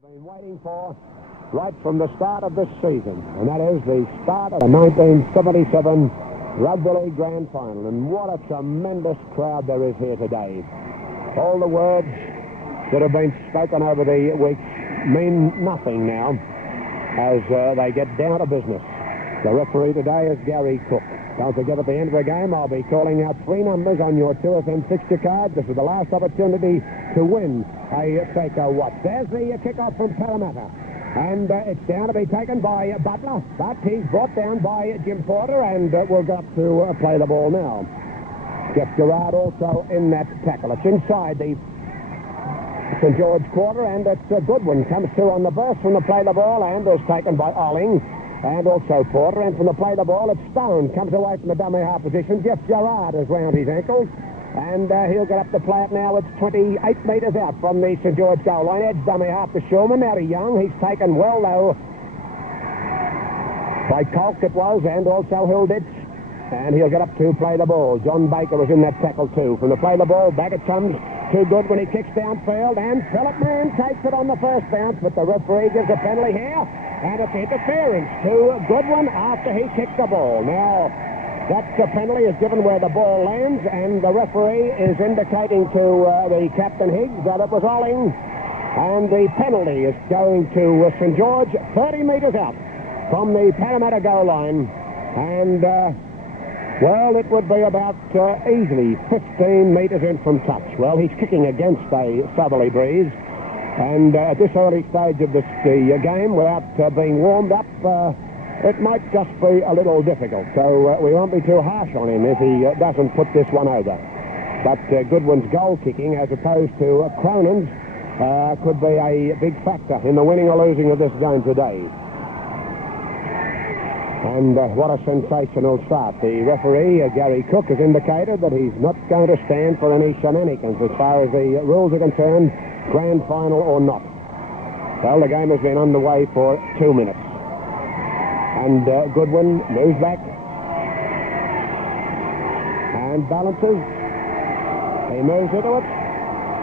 Been waiting for right from the start of this season, and that is the start of the 1977 Rugby League Grand Final. And what a tremendous crowd there is here today. All the words that have been spoken over the weeks mean nothing now as they get down to business. The referee today is Gary Cook. Don't forget, at the end of the game, I'll be calling out three numbers on your 2FM fixture card. This is the last opportunity to win a Seiko watch. There's the kickoff from Parramatta. And it's down to be taken by Butler, but he's brought down by Jim Porter, and we'll go up to play the ball now. Jeff Gerard also in that tackle. It's inside the St. George quarter, and it's Goodwin comes through on the burst from the play the ball, and is taken by Olling. And also Porter, and from the play the ball, it's Stone, comes away from the dummy half position. Jeff Gerard is round his ankles, and he'll get up to play it now. It's 28 metres out from the St. George goal line. Edge dummy half to Shulman, now to Young. He's taken well, though, by Kolk it was, and also Hilditch, and he'll get up to play the ball. John Baker was in that tackle too. From the play the ball, back it comes to Goodwin. He kicks downfield, and Philip Mann takes it on the first bounce, but the referee gives a penalty here. And it's interference to Goodwin after he kicked the ball. Now, that penalty is given where the ball lands, and the referee is indicating to the Captain Higgs that it was Olling. And the penalty is going to St. George, 30 metres out from the Parramatta goal line. And, well, it would be about easily 15 metres in from touch. Well, he's kicking against a southerly breeze. And at this early stage of the game, without being warmed up, it might just be a little difficult. So we won't be too harsh on him if he doesn't put this one over. But Goodwin's goal kicking, as opposed to Cronin's, could be a big factor in the winning or losing of this game today. And what a sensational start. The referee, Gary Cook, has indicated that he's not going to stand for any shenanigans as far as the rules are concerned, grand final or not. Well, the game has been underway for 2 minutes. And Goodwin moves back and balances. He moves into it.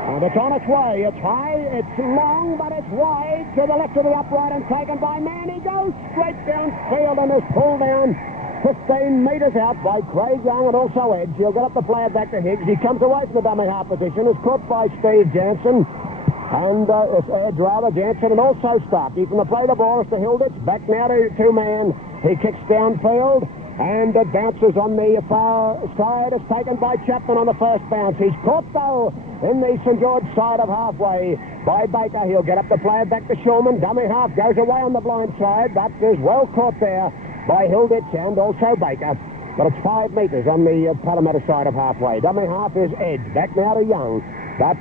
And it's on its way. It's high, it's long, but it's wide to the left of the upright and taken by Mann. He goes straight downfield and is pulled down 15 metres out by Craig Young and also Edge. He'll get up the play back to Higgs. He comes away from the dummy half position. Is caught by Steve Jansen. And it's Edge rather, Jansen, and also Starkey. From the play the ball is to Hilditch. Back now to Mann. He kicks downfield. And it bounces on the far side. It's taken by Chapman on the first bounce. He's caught, though, in the St. George side of halfway by Baker. He'll get up the play back to Shulman. Dummy half goes away on the blind side. That is well caught there by Hilditch and also Baker. But it's 5 metres on the Parramatta side of halfway. Dummy half is Edge. Back now to Young. That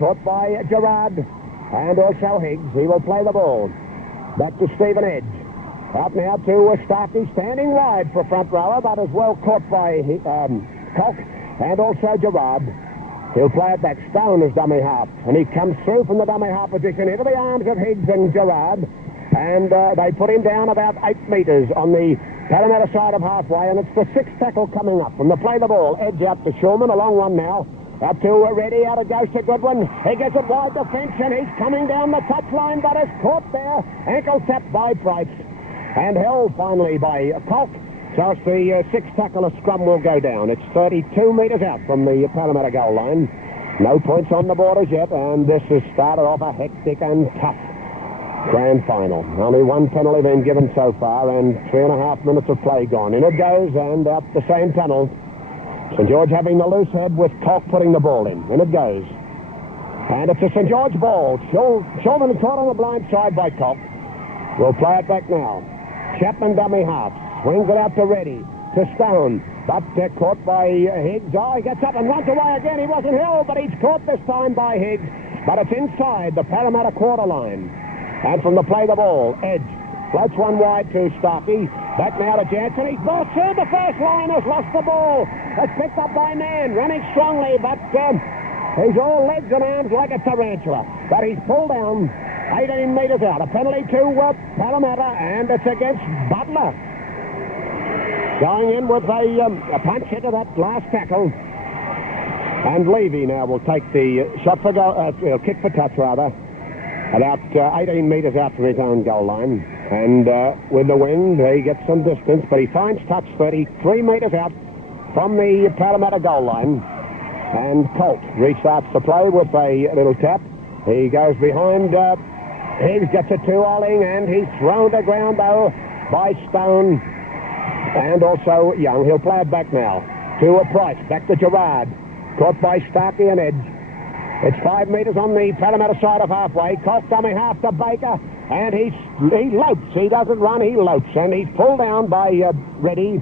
caught by Gerard and also Higgs. He will play the ball. Back to Stephen Edge. Up now to Starkey, standing wide for front rower. That is well caught by Kolk and also Gerard. He'll play it back. Stone is dummy half. And he comes through from the dummy half position into the arms of Higgs and Gerard. And they put him down about 8 metres on the Parramatta side of halfway. And it's the sixth tackle coming up. From the play the ball, Edge out to Shulman. A long one now. Up to Reddy, out it goes to Goodwin. He gets it wide the fence, and he's coming down the touchline, but is caught there. Ankle tapped by Price. And held finally by Kolk. So it's the sixth tackle of scrum will go down. It's 32 metres out from the Parramatta goal line. No points on the board as yet, and this has started off a hectic and tough grand final. Only one penalty been given so far, and 3.5 minutes of play gone. In it goes, and out the same tunnel. St. George having the loose head with Kolk putting the ball in. In it goes. And it's a St. George ball. Shulman caught on the blind side by Kolk. We'll play it back now. Chapman dummy half. Swings it out to Reddy. To Stone. But caught by Higgs. Oh, he gets up and runs away again. He wasn't held, but he's caught this time by Higgs. But it's inside the Parramatta quarter line. And from the play the ball, Edge floats one wide to Starkey. Back now to Jansen. He's brought through the first line. Has lost the ball. It's picked up by Mann. Running strongly, but he's all legs and arms like a tarantula. But he's pulled down 18 metres out. A penalty to Parramatta, and it's against Butler. Going in with a punch into that last tackle. And Levy now will take the shot for goal, kick for touch rather. About 18 metres out from his own goal line. And with the wind, he gets some distance, but he finds touch 33 metres out from the Parramatta goal line. And Colt restarts the play with a little tap. He goes behind Higgs, gets it to Olling, and he's thrown to ground, though, by Stone and also Young. He'll play it back now to a Price, back to Gerard. Caught by Starkey and Edge. It's 5 metres on the Parramatta side of halfway. Colt dummy half to Baker, and he lopes. He doesn't run, he lopes, and he's pulled down by Reddy.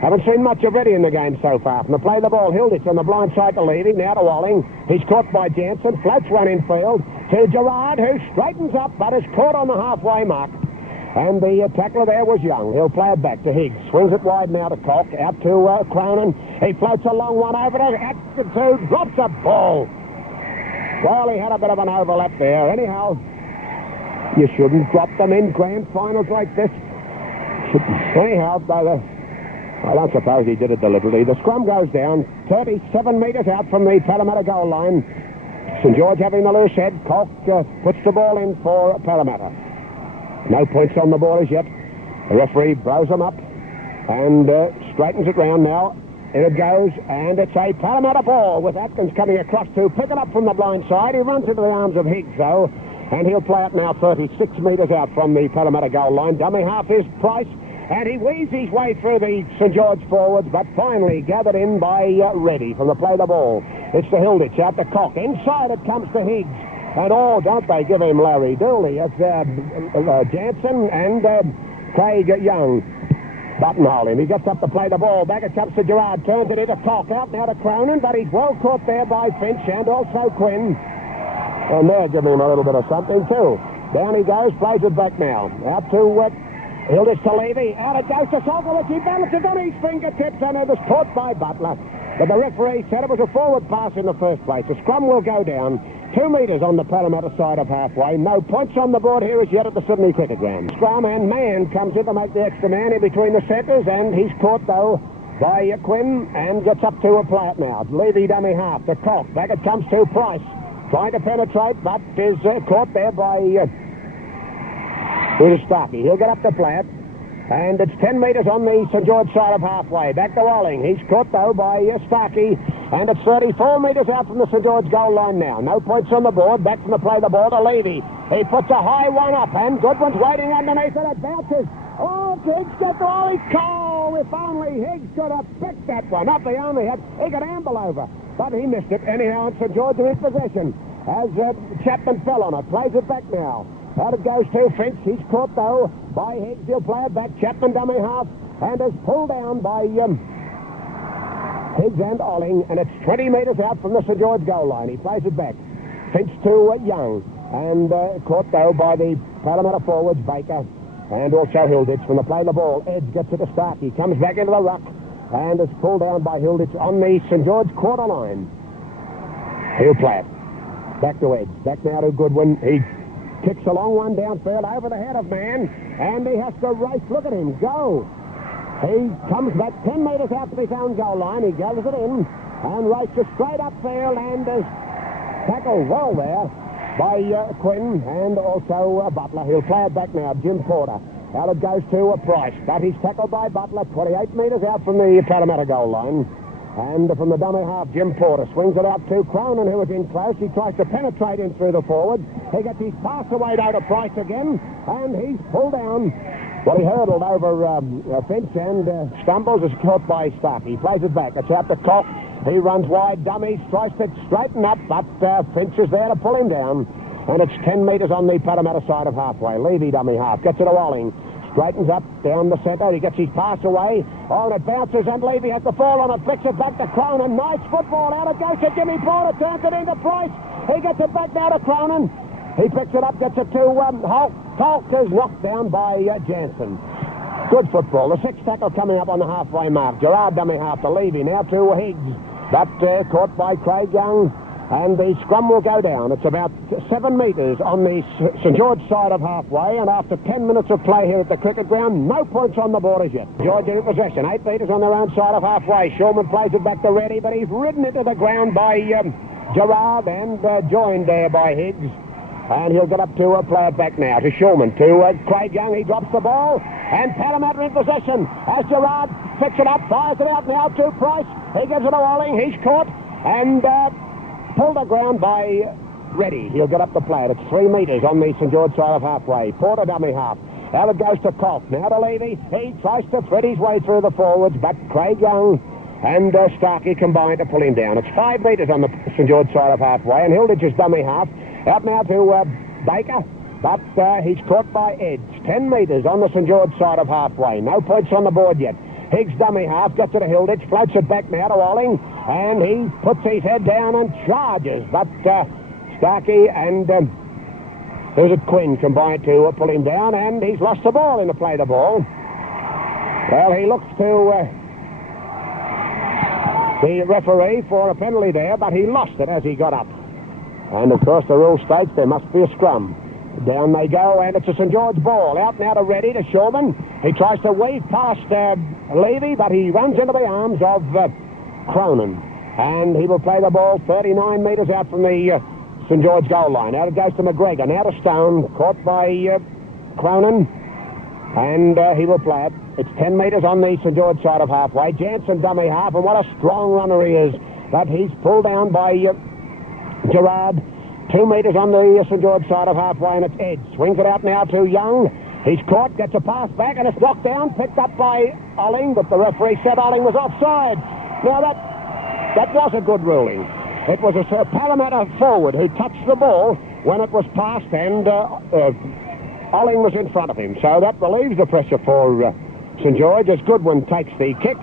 Haven't seen much of Reddy in the game so far. From the play the ball, Hilditch on the blind side to Levy, now to Walling. He's caught by Jansen, floats one in field to Gerard, who straightens up but is caught on the halfway mark. And the tackler there was Young. He'll play it back to Higgs. Swings it wide now to Cock, out to Cronin. He floats a long one over to Atkinson, drops a ball. Well, he had a bit of an overlap there. Anyhow, you shouldn't drop them in grand finals like this. Anyhow, I don't suppose he did it deliberately. The scrum goes down 37 metres out from the Parramatta goal line. St George having the loose head. Cock puts the ball in for Parramatta. No points on the board as yet. The referee blows them up and straightens it round now. In it goes, and it's a Parramatta ball with Atkins coming across to pick it up from the blind side. He runs into the arms of Higgs, though, and he'll play it now 36 metres out from the Parramatta goal line. Dummy half is Price, and he weaves his way through the St George forwards, but finally gathered in by Reddy from the play the ball. It's to Hilditch, out to Cock. Inside it comes to Higgs. And don't they give him Larry Dooley. It's Jansen and Craig Young buttonhole him. He gets up to play the ball. Back it comes to Gerard. Turns it into Cock. Out now to Cronin, but he's well caught there by Finch and also Quinn. And they're giving him a little bit of something too. Down he goes, plays it back now. Out to Hilditch to Levy. Out it goes to Solkovich. He balances on his fingertips and it was caught by Butler. But the referee said it was a forward pass in the first place. The scrum will go down 2 metres on the Parramatta side of halfway. No points on the board here as yet at the Sydney Cricket Ground. Scrum and Mann comes in to make the extra man in between the centres, and he's caught, though, by Quinn and gets up to a play it now. Levy dummy half to Cock. Back it comes to Price. Trying to penetrate, but is caught there by Starkey. He'll get up to play it. And it's 10 metres on the St George side of halfway. Back to Walling. He's caught, though, by Starkey. And it's 34 metres out from the St George goal line now. No points on the board. Back from the play the ball to Levy. He puts a high one up, and Goodwin's waiting underneath it. It bounces. Oh, Higgs gets all his call. If only Higgs could have picked that one up. He only had. He could amble over. But he missed it. Anyhow, St George in his possession. As Chapman fell on it. Plays it back now. Out it goes to Finch. He's caught, though, by Higgs. He'll play it back. Chapman dummy half. And is pulled down by Higgs and Olling. And it's 20 metres out from the St George goal line. He plays it back. Finch to Young. And caught, though, by the Parramatta forwards, Baker. And also Hilditch from the play the ball. Edge gets it to Starkey. Comes back into the ruck. And is pulled down by Hilditch on the St George quarter line. He'll play it. Back to Edge. Back now to Goodwin. He kicks a long one downfield over the head of Mann, and he has to race. Look at him go. He comes back 10 metres out to his own goal line. He gathers it in and races straight upfield and is tackled well there by Quinn and also Butler. He'll play it back now. Jim Porter. Out it goes to Price, but he's tackled by Butler 28 metres out from the Parramatta goal line. And from the dummy half, Jim Porter swings it out to Cronin, who is in close. He tries to penetrate in through the forward. He gets his pass away down to Price again, and he's pulled down. Well, he hurdled over Finch and stumbles, is caught by Starkey. He plays it back. It's out to Cock. He runs wide, dummies, tries to straighten up, but Finch is there to pull him down. And it's 10 metres on the Parramatta side of halfway. Levy dummy half, gets it to Walling. Straightens up down the centre. He gets his pass away. Oh, and it bounces, and Levy has the fall on it. Flicks it back to Cronin. Nice football. Out it goes to Jimmy Porter. Turns it into Price. He gets it back now to Cronin. He picks it up, gets it to Holt. Holt is knocked down by Jansen. Good football. The sixth tackle coming up on the halfway mark. Gerard dummy half to Levy. Now to Higgs. But caught by Craig Young. And the scrum will go down. It's about 7 metres on the St George side of halfway, and after 10 minutes of play here at the cricket ground, no points on the board as yet. George in possession, 8 metres on their own side of halfway. Shulman plays it back to Reddy, but he's ridden into the ground by Gerard and joined there by Higgs. And he'll get up to play it back now to Shulman, to Craig Young. He drops the ball, and Parramatta in possession as Gerard picks it up, fires it out now to Price. He gives it to Walling. He's caught and pulled the ground by Reddy. He'll get up to play it. It's 3 metres on the St George side of halfway. Porter dummy half. Out it goes to Colt. Now to Levy. He tries to thread his way through the forwards, but Craig Young and Starkey combined to pull him down. It's 5 metres on the St George side of halfway, and Hilditch's dummy half. Out now to Baker, but he's caught by Edge. 10 metres on the St George side of halfway. No points on the board yet. Higgs dummy half, gets it to Hilditch, floats it back now to Walling, and he puts his head down and charges. But Starkey and who's it, Quinn, combined to pull him down, and he's lost the ball in the play the ball. Well, he looks to the referee for a penalty there, but he lost it as he got up. And, of course, the rule states there must be a scrum. Down they go, and it's a St George ball. Out now to Reddy, to Shulman. He tries to weave past Levy, but he runs into the arms of Cronin. And he will play the ball 39 metres out from the St George goal line. Out it goes to McGregor. Now to Stone, caught by Cronin. And he will play it. It's 10 metres on the St George side of halfway. Jansen dummy half, and what a strong runner he is. But he's pulled down by Gerard. 2 metres on the St George side of halfway, and it's Edge. Swings it out now to Young. He's caught, gets a pass back, and it's knocked down, picked up by Olling, but the referee said Olling was offside. Now that was a good ruling. It was a Parramatta forward who touched the ball when it was passed, and Olling was in front of him. So that relieves the pressure for St George as Goodwin takes the kick,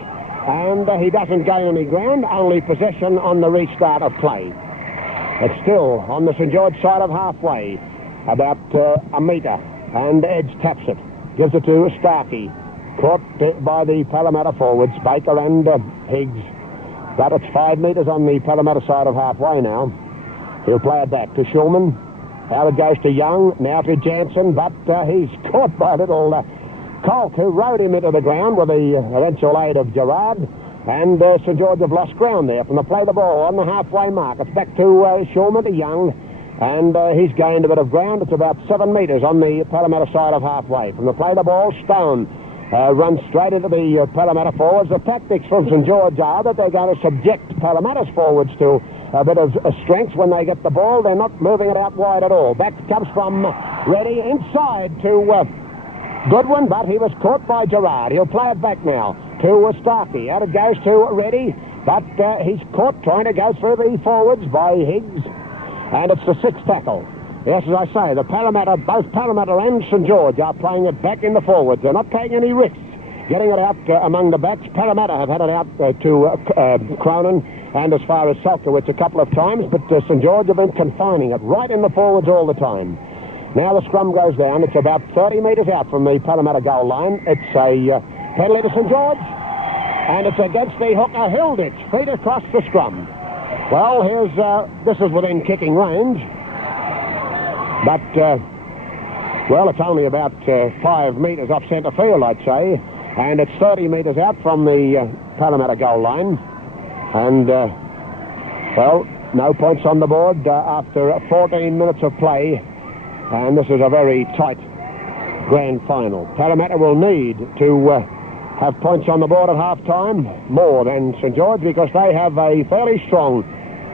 and he doesn't gain any ground, only possession on the restart of play. It's still on the St George side of halfway, about a metre, and Edge taps it, gives it to Starkey, caught by the Parramatta forwards, Baker and Higgs. But it's 5 metres on the Parramatta side of halfway now. He'll play it back to Shulman. Out it goes to Young, now to Jansen, but he's caught by little Colk, who rode him into the ground with the eventual aid of Gerard. And St George have lost ground there from the play the ball on the halfway mark. It's back to Shulman, to Young, and he's gained a bit of ground. It's about 7 metres on the Parramatta side of halfway. From the play the ball, Stone runs straight into the Parramatta forwards. The tactics from St George are that they're going to subject Parramatta's forwards to a bit of strength when they get the ball. They're not moving it out wide at all. Back comes from Reddy inside to Goodwin, but he was caught by Gerard. He'll play it back now to Starkey. Out it goes to Reddy, but he's caught trying to go through the forwards by Higgs, and it's the 6th tackle. Yes, as I say, the Parramatta, both Parramatta and St George are playing it back in the forwards. They're not taking any risks getting it out among the backs. Parramatta have had it out to Cronin and as far as Salkowitz a couple of times, but St George have been confining it right in the forwards all the time. Now the scrum goes down. It's about 30 metres out from the Parramatta goal line. It's a penalty to St George, and it's against the hooker Hilditch, feet across the scrum. Well, this is within kicking range, but well, it's only about 5 metres off centre field, I'd say, and it's 30 metres out from the Parramatta goal line, and well, no points on the board after 14 minutes of play, and this is a very tight grand final. Parramatta will need to have points on the board at half-time, more than St George, because they have a fairly strong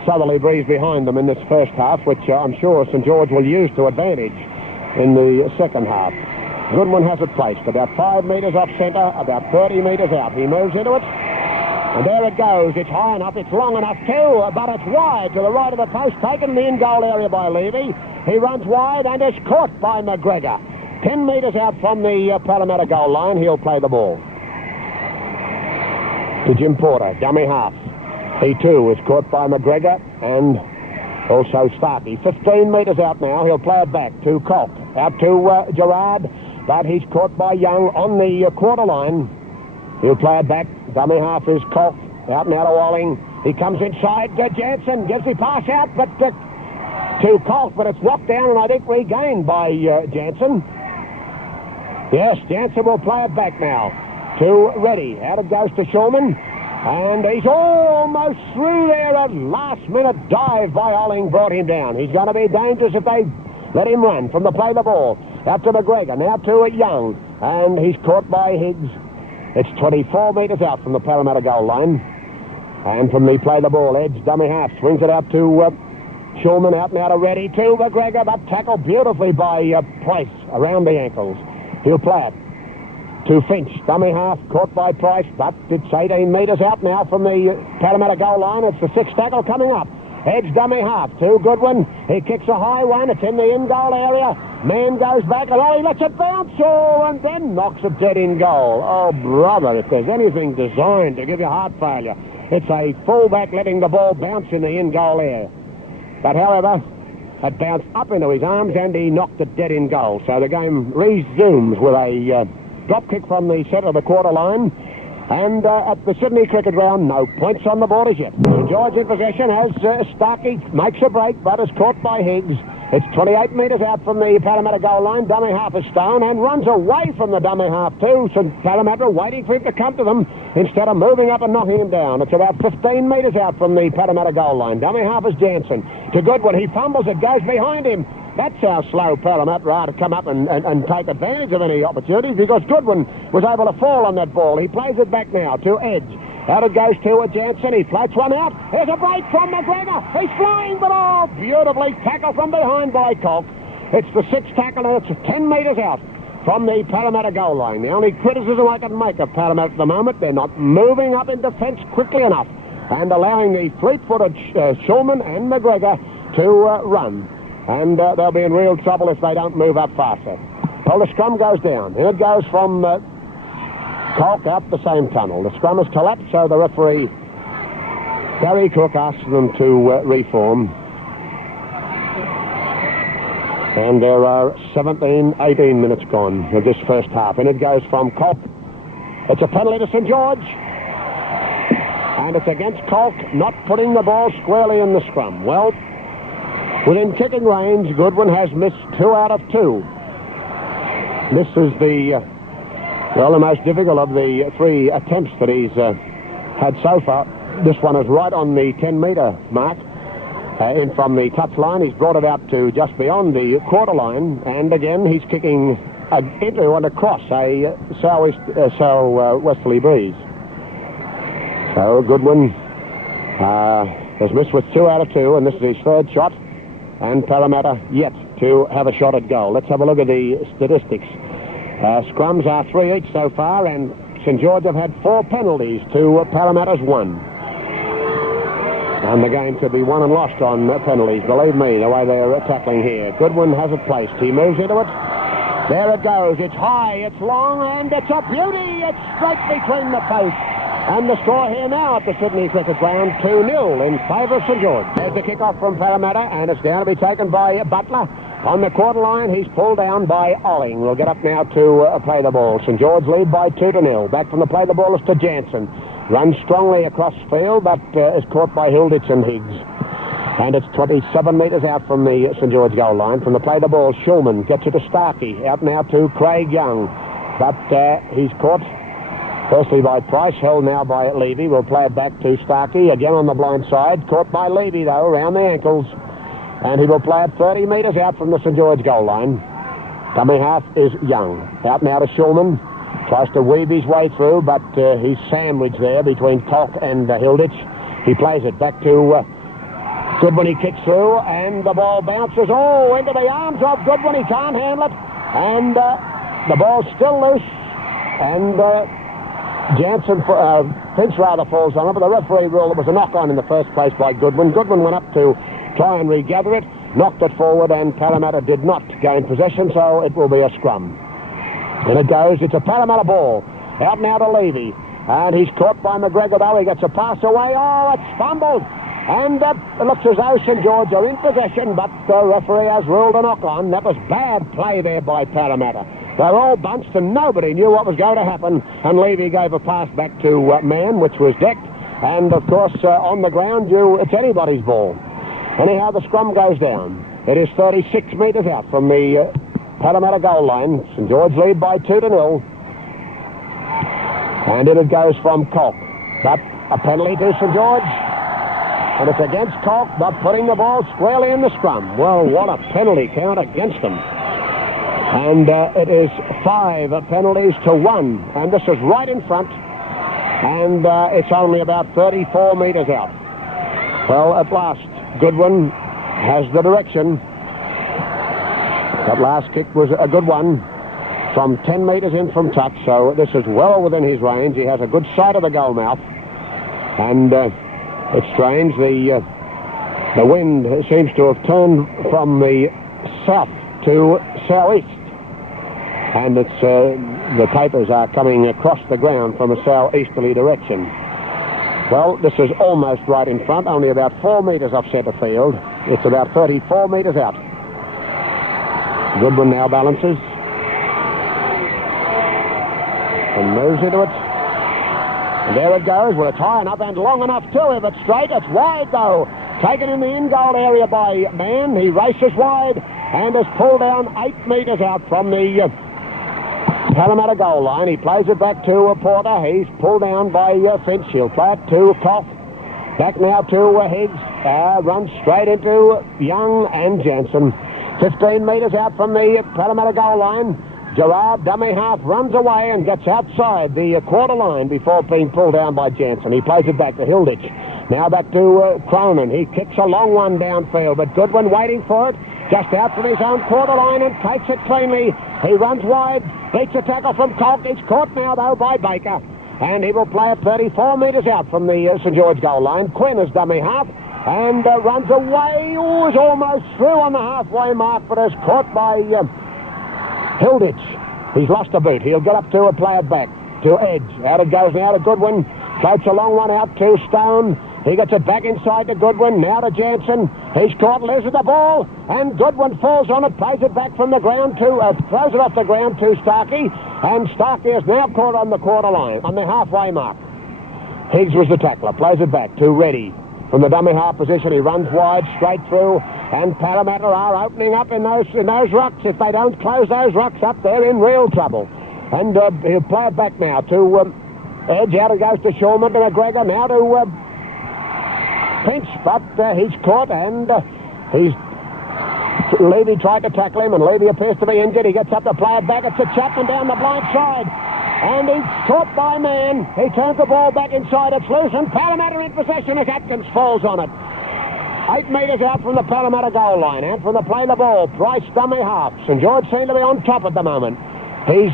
southerly breeze behind them in this first half, which I'm sure St George will use to advantage in the second half. Goodwin has it placed about 5 metres off centre, about 30 metres out. He moves into it, and there it goes. It's high enough, it's long enough too, but it's wide to the right of the post, taken in the in-goal area by Levy. He runs wide and is caught by McGregor. 10 metres out from the Parramatta goal line. He'll play the ball to Jim Porter, dummy half. He too is caught by McGregor and also Starkey. 15 metres out now. He'll play it back to Colk. Out to Gerard, but he's caught by Young on the quarter line. He'll play it back. Dummy half is Colk. Out now to Walling. He comes inside to Jansen. Gives the pass out, but to Colk, but it's knocked down and I think regained by Jansen. Yes, Jansen will play it back now to Reddy. Out it goes to Shulman, and he's almost through there. A last-minute dive by Olling brought him down. He's going to be dangerous if they Let him run from the play the ball. Out to McGregor, now to Young. And he's caught by Higgs. It's 24 metres out from the Parramatta goal line. And from the play the ball edge, dummy half swings it out to Shulman, out now to Reddy to McGregor, but tackled beautifully by Price around the ankles. He'll play it to Finch, dummy half, caught by Price, but it's 18 metres out now from the Parramatta goal line. It's the sixth tackle coming up. Edge dummy half to Goodwin. He kicks a high one. It's in the in-goal area. Man goes back, and he lets it bounce, and then knocks it dead in goal. Oh, brother, if there's anything designed to give you heart failure, it's a fullback letting the ball bounce in the in-goal area. But, however, it bounced up into his arms, and he knocked it dead in goal. So the game resumes with a drop kick from the centre of the quarter line. And at the Sydney Cricket Ground, no points on the board as yet. St George in possession as Starkey makes a break, but is caught by Higgs. It's 28 metres out from the Parramatta goal line. Dummy half is Stone and runs away from the dummy half too. St Parramatta waiting for him to come to them instead of moving up and knocking him down. It's about 15 metres out from the Parramatta goal line. Dummy half is Jansen. To Goodwin, he fumbles it, goes behind him. That's how slow Parramatta are to come up and take advantage of any opportunities, because Goodwin was able to fall on that ball. He plays it back now to Edge. Out it goes to Jansen. He floats one out. There's a break from McGregor. He's flying, but beautifully tackled from behind by Colk. It's the sixth tackle, and it's 10 metres out from the Parramatta goal line. The only criticism I can make of Parramatta at the moment, they're not moving up in defence quickly enough and allowing the fleet-footed Shulman and McGregor to run. And they'll be in real trouble if they don't move up faster. Well, the scrum goes down. And it goes from Colk out the same tunnel. The scrum has collapsed, so the referee, Gary Cook, asks them to reform. And there are 18 minutes gone of this first half. And it goes from Colk. It's a penalty to St George. And it's against Colk not putting the ball squarely in the scrum. Well, within kicking range, Goodwin has missed 2 out of 2. This is the most difficult of the 3 attempts that he's had so far. This one is right on the 10-metre mark. In from the touch line, he's brought it out to just beyond the quarter line, and again he's kicking into and across a southwesterly breeze. So Goodwin has missed with 2 out of 2, and this is his third shot. And Parramatta yet to have a shot at goal. Let's have a look at the statistics. Scrums are 3 each so far, and St George have had 4 penalties to Parramatta's 1. And the game could be won and lost on penalties, believe me, the way they're tackling here. Goodwin has it placed. He moves into it. There it goes. It's high, it's long, and it's a beauty. It's straight between the posts. And the score here now at the Sydney Cricket Ground, 2-0 in favour of St George. There's the kick-off from Parramatta, and it's down to be taken by Butler. On the quarter line, he's pulled down by Olling. We'll get up now to play the ball. St George lead by 2-0. Back from the play the ball is to Jansen. Runs strongly across field, but is caught by Hilditch and Higgs. And it's 27 metres out from the St George goal line. From the play the ball, Shulman gets it to Starkey. Out now to Craig Young. But he's caught firstly by Price, held now by Levy. We'll play it back to Starkey. Again on the blind side. Caught by Levy, though, around the ankles. And he will play it 30 metres out from the St George goal line. Dummy half is Young. Out now to Shulman. Tries to weave his way through, but he's sandwiched there between Colk and Hilditch. He plays it back to Goodwin. He kicks through, and the ball bounces into the arms of Goodwin. He can't handle it, and the ball's still loose, and Finch rather falls on it, but the referee ruled it was a knock-on in the first place by Goodwin. Goodwin went up to try and regather it, knocked it forward, and Parramatta did not gain possession, so it will be a scrum. And it goes, it's a Parramatta ball. Out now to Levy. And he's caught by McGregor, though. He gets a pass away. It's fumbled. And it looks as though St George are in possession, but the referee has ruled a knock-on. That was bad play there by Parramatta. They were all bunched and nobody knew what was going to happen. And Levy gave a pass back to Mann, which was decked. And, of course, on the ground, it's anybody's ball. Anyhow, the scrum goes down. It is 36 metres out from the Parramatta goal line. St George lead by 2-0. And it goes from Colk. But a penalty to St George. And it's against Cock, not putting the ball squarely in the scrum. Well, what a penalty count against them. And it is 5 penalties to 1. And this is right in front. And it's only about 34 metres out. Well, at last, Goodwin has the direction. That last kick was a good one from 10 metres in from touch, so this is well within his range. He has a good sight of the goal mouth. And it's strange, the wind seems to have turned from the south to southeast. And it's the papers are coming across the ground from a southeasterly direction. Well, this is almost right in front, only about 4 metres off centre field. It's about 34 metres out. Goodwin now balances and moves into it. And there it goes. Well, it's high enough and long enough too. If it's straight, it's wide though. Taken in the in-goal area by Mann. He races wide and is pulled down 8 metres out from the Parramatta goal line. He plays it back to Porter. He's pulled down by Finch. He'll play it to Koch. Back now to Higgs. Runs straight into Young and Jansen. 15 metres out from the Parramatta goal line. Gerard, dummy half, runs away and gets outside the quarter line before being pulled down by Jansen. He plays it back to Hilditch. Now back to Cronin. He kicks a long one downfield, but Goodwin waiting for it. Just out from his own quarter line and takes it cleanly. He runs wide, beats a tackle from Colt. He's caught now, though, by Baker. And he will play it 34 metres out from the St George goal line. Quinn is dummy half and runs away. Oh, is almost through on the halfway mark, but is caught by Hilditch. He's lost a boot. He'll get up to a play it back to Edge. Out it goes now to Goodwin. Floats a long one out to Stone. He gets it back inside to Goodwin. Now to Jansen. He's caught, loses the ball, and Goodwin falls on it, plays it back from the ground to, throws it off the ground to Starkey, and Starkey is now caught on the quarter line, on the halfway mark. Higgs was the tackler, plays it back to Reddy. From the dummy half position, he runs wide, straight through, and Parramatta are opening up in those rocks. If they don't close those rocks up, they're in real trouble. And he'll play it back now to Edge. Out it goes to Shulman, to McGregor, now to Finch, but he's caught, and Levy tried to tackle him, and Levy appears to be injured. He gets up to play it back. It's a Chapman down the blind side, and he's caught by Mann. He turns the ball back inside. It's loose, and Parramatta in possession as Atkins falls on it. 8 metres out from the Parramatta goal line, and from the play the ball, Price dummy half. St George seem to be on top at the moment. He's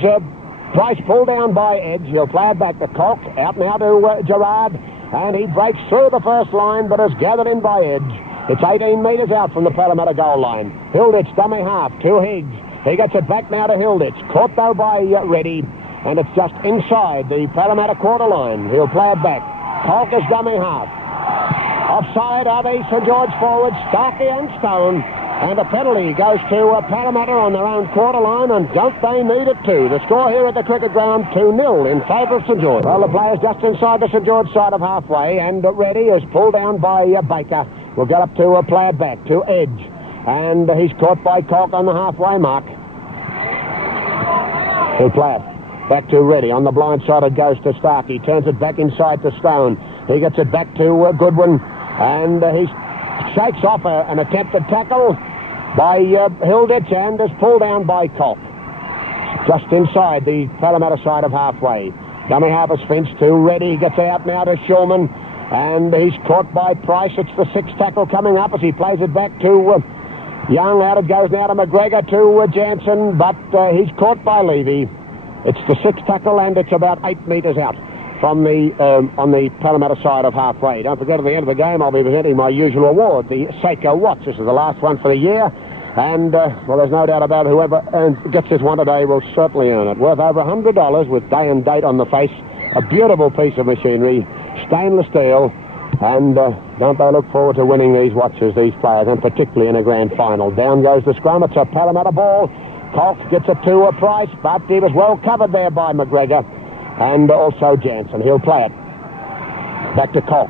Price pulled down by Edge. He'll play it back to Koch. Out now to Gerard. And he breaks through the first line, but is gathered in by Edge. It's 18 metres out from the Parramatta goal line. Hilditch, dummy half, to Higgs. He gets it back now to Hilditch. Caught, though, by Reddy. And it's just inside the Parramatta quarter line. He'll play it back. Hulk is dummy half. Offside are the St George forwards, Starkey and Stone. And a penalty goes to Parramatta on their own quarter line, and don't they need it too? The score here at the cricket ground, 2-0 in favour of St George. Well, the player's just inside the St George side of halfway, and Reddy is pulled down by Baker. We'll get up to play it back to Edge, and he's caught by Koch on the halfway mark. He'll play it back to Reddy. On the blind side it goes to Starkey. Turns it back inside to Stone. He gets it back to Goodwin, and he shakes off an attempted tackle by Hilditch and is pulled down by Koch. Just inside the Parramatta side of halfway. Dummy half is Finch to Reddy. He gets out now to Shulman, and he's caught by Price. It's the sixth tackle coming up as he plays it back to Young. Out it goes now to McGregor to Jansen, but he's caught by Levy. It's the sixth tackle, and it's about 8 metres out from the on the Parramatta side of halfway. Don't forget, at the end of the game, I'll be presenting my usual award, the Seiko watch. This is the last one for the year, and well, there's no doubt about it, whoever gets this one today will certainly earn it. Worth over $100 with day and date on the face. A beautiful piece of machinery, stainless steel, and don't they look forward to winning these watches, these players, and particularly in a grand final. Down goes the scrum. It's a Parramatta ball. Koch gets it to a Price, but he was well covered there by McGregor. And also Jansen. He'll play it back to Koch.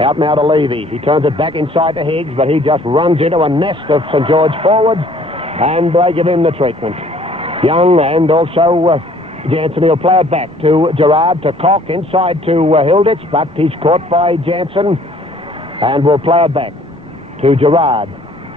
Out now to Levy. He turns it back inside to Higgs, but he just runs into a nest of St George forwards, and they give him the treatment. Young and also Jansen. He'll play it back to Gerard, to Koch, inside to Hilditch, but he's caught by Jansen. And we'll play it back to Gerard.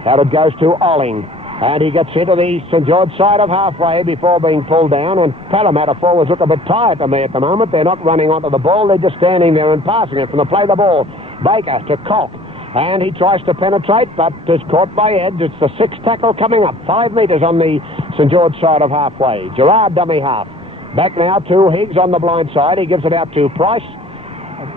Out it goes to Olling. And he gets into the St. George side of halfway before being pulled down. And Parramatta forwards look a bit tired to me at the moment. They're not running onto the ball. They're just standing there and passing it from the play the ball. Baker to Cock. And he tries to penetrate, but is caught by Edge. It's the sixth tackle coming up. 5 metres on the St. George side of halfway. Gerard dummy half. Back now to Higgs on the blind side. He gives it out to Price.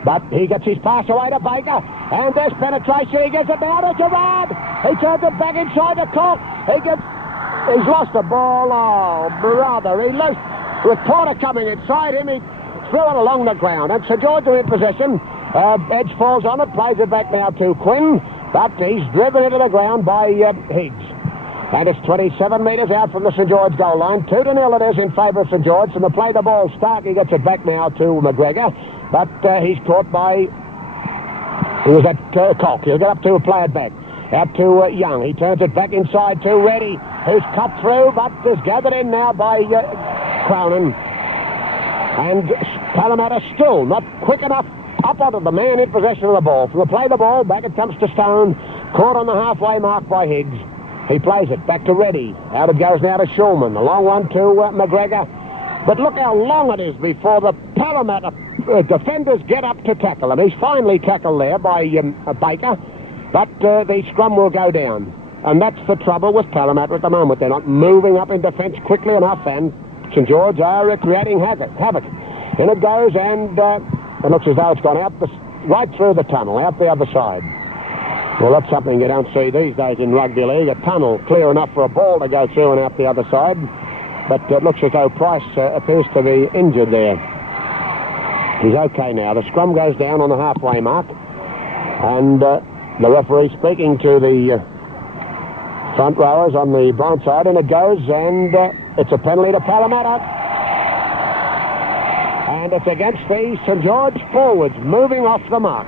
But he gets his pass away to Baker. And there's penetration. He gives it now to Gerard. He turns it back inside to Cock. He's lost the ball. Oh, brother. He lost. Reporter coming inside him. He threw it along the ground. And St. George are in possession. Edge falls on it, plays it back now to Quinn, but he's driven into the ground by Higgs. And it's 27 metres out from the St. George goal line. 2-0 it is in favour of St. George. And the play the ball, Starkey gets it back now to McGregor, but he's caught by... Who was that? Cock. He'll get up to play it back. Out to Young. He turns it back inside to Reddy, who's cut through, but is gathered in now by Cronin. And Parramatta still not quick enough up onto the man in possession of the ball. From the play the ball, back it comes to Stone. Caught on the halfway mark by Higgs. He plays it back to Reddy. Out it goes now to Shulman. The long one to McGregor. But look how long it is before the Parramatta defenders get up to tackle him. He's finally tackled there by Baker. But the scrum will go down. And that's the trouble with Parramatta at the moment. They're not moving up in defence quickly enough, and St. George are creating havoc. In it goes, and it looks as though it's gone out right through the tunnel, out the other side. Well, that's something you don't see these days in rugby league. A tunnel clear enough for a ball to go through and out the other side. But it looks as though Price appears to be injured there. He's okay now. The scrum goes down on the halfway mark. And the referee speaking to the front rowers on the blind side, and it goes, and it's a penalty to Parramatta. And it's against the St. George forwards, moving off the mark.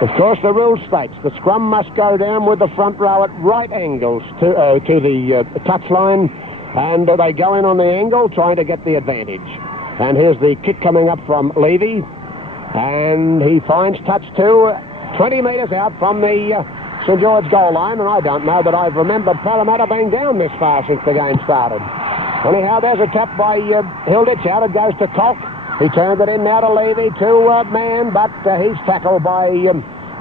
Of course, the rule states the scrum must go down with the front row at right angles to the touchline, and they go in on the angle trying to get the advantage. And here's the kick coming up from Levy, and he finds touch to 20 metres out from the St. George goal line, and I don't know that I've remembered Parramatta being down this far since the game started. Anyhow, there's a tap by Hilditch. Out it goes to Cock. He turns it in now to Levy, to Mann, but he's tackled by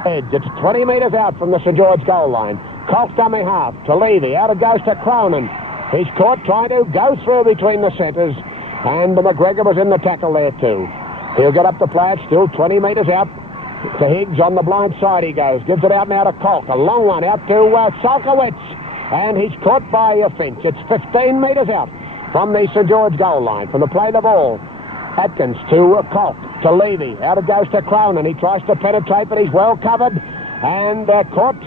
Edge. It's 20 metres out from the St. George goal line. Cock dummy half to Levy. Out it goes to Cronin. He's caught trying to go through between the centres, and McGregor was in the tackle there too. He'll get up to play it, still 20 metres out to Higgs on the blind side he goes. Gives it out now to Cock. A long one out to Solkowitz, and he's caught by Finch. It's 15 metres out from the St. George goal line. From the play the ball, Atkins to Cock, to Levy. Out it goes to Cronin. He tries to penetrate, but he's well covered and caught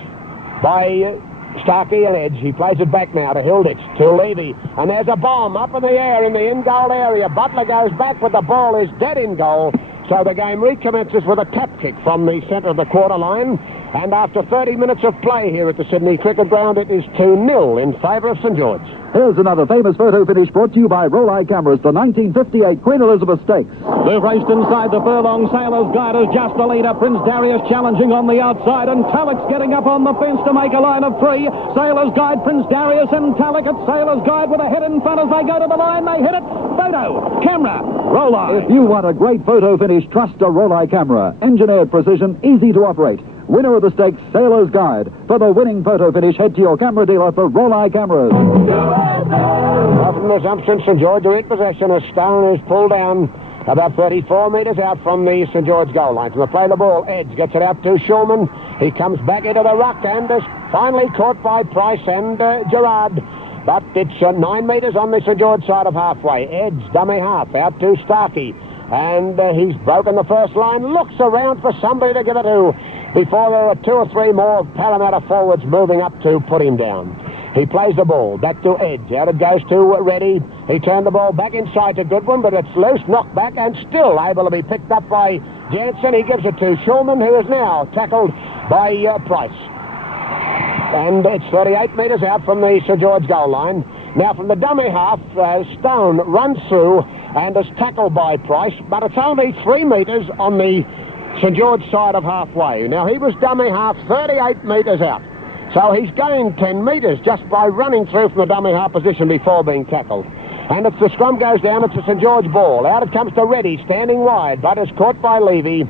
by Starkey and Edge. He plays it back now to Hilditch, to Levy, and there's a bomb up in the air in the in-goal area. Butler goes back, but the ball is dead in goal, so the game recommences with a tap kick from the centre of the quarter line. And after 30 minutes of play here at the Sydney Cricket Ground, it is 2-0 in favour of St. George. Here's another famous photo finish brought to you by Roll-Eye Cameras, the 1958 Queen Elizabeth Stakes. They've raced inside the furlong. Sailor's Guide is just the leader. Prince Darius challenging on the outside, and Talek's getting up on the fence to make a line of three. Sailor's Guide, Prince Darius, and Talek at Sailor's Guide with a head in front as they go to the line. They hit it. Photo, camera, Roll-Eye. If you want a great photo finish, trust a Roll-Eye camera. Engineered precision, easy to operate. Winner of the stakes, Sailor's Guide. For the winning photo finish, head to your camera dealer for Roll-Eye cameras. After the assumption, St. George are in possession as Stone is pulled down about 34 metres out from the St. George goal line. From the play the ball, Edge gets it out to Shulman. He comes back into the ruck and is finally caught by Price and Gerard. But it's 9 metres on the St. George side of halfway. Edge, dummy half, out to Starkey. And he's broken the first line, looks around for somebody to give it to before there are 2 or 3 more Parramatta forwards moving up to put him down. He plays the ball back to Edge. Out it goes to Reddy. He turned the ball back inside to Goodwin, but it's loose, knocked back, and still able to be picked up by Jansen. He gives it to Shulman, who is now tackled by Price. And it's 38 metres out from the St. George goal line. Now from the dummy half, Stone runs through and is tackled by Price, but it's only 3 metres on the St George side of halfway. Now, he was dummy half 38 metres out. So he's gained 10 metres just by running through from the dummy half position before being tackled. And it's the scrum goes down. It's a St George ball. Out it comes to Reddy, standing wide, but is caught by Levy.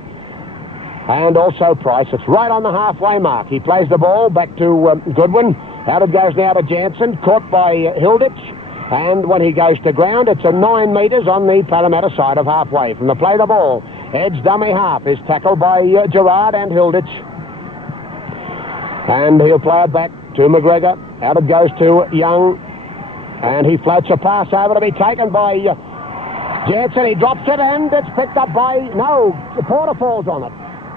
And also Price. It's right on the halfway mark. He plays the ball back to Goodwin. Out it goes now to Jansen, caught by Hilditch. And when he goes to ground, it's a 9 metres on the Parramatta side of halfway. From the play the ball, edge dummy half is tackled by Gerard and Hilditch. And he'll play it back to McGregor. Out it goes to Young. And he floats a pass over to be taken by Jansen. He drops it and it's picked up by... No, Porter falls on it.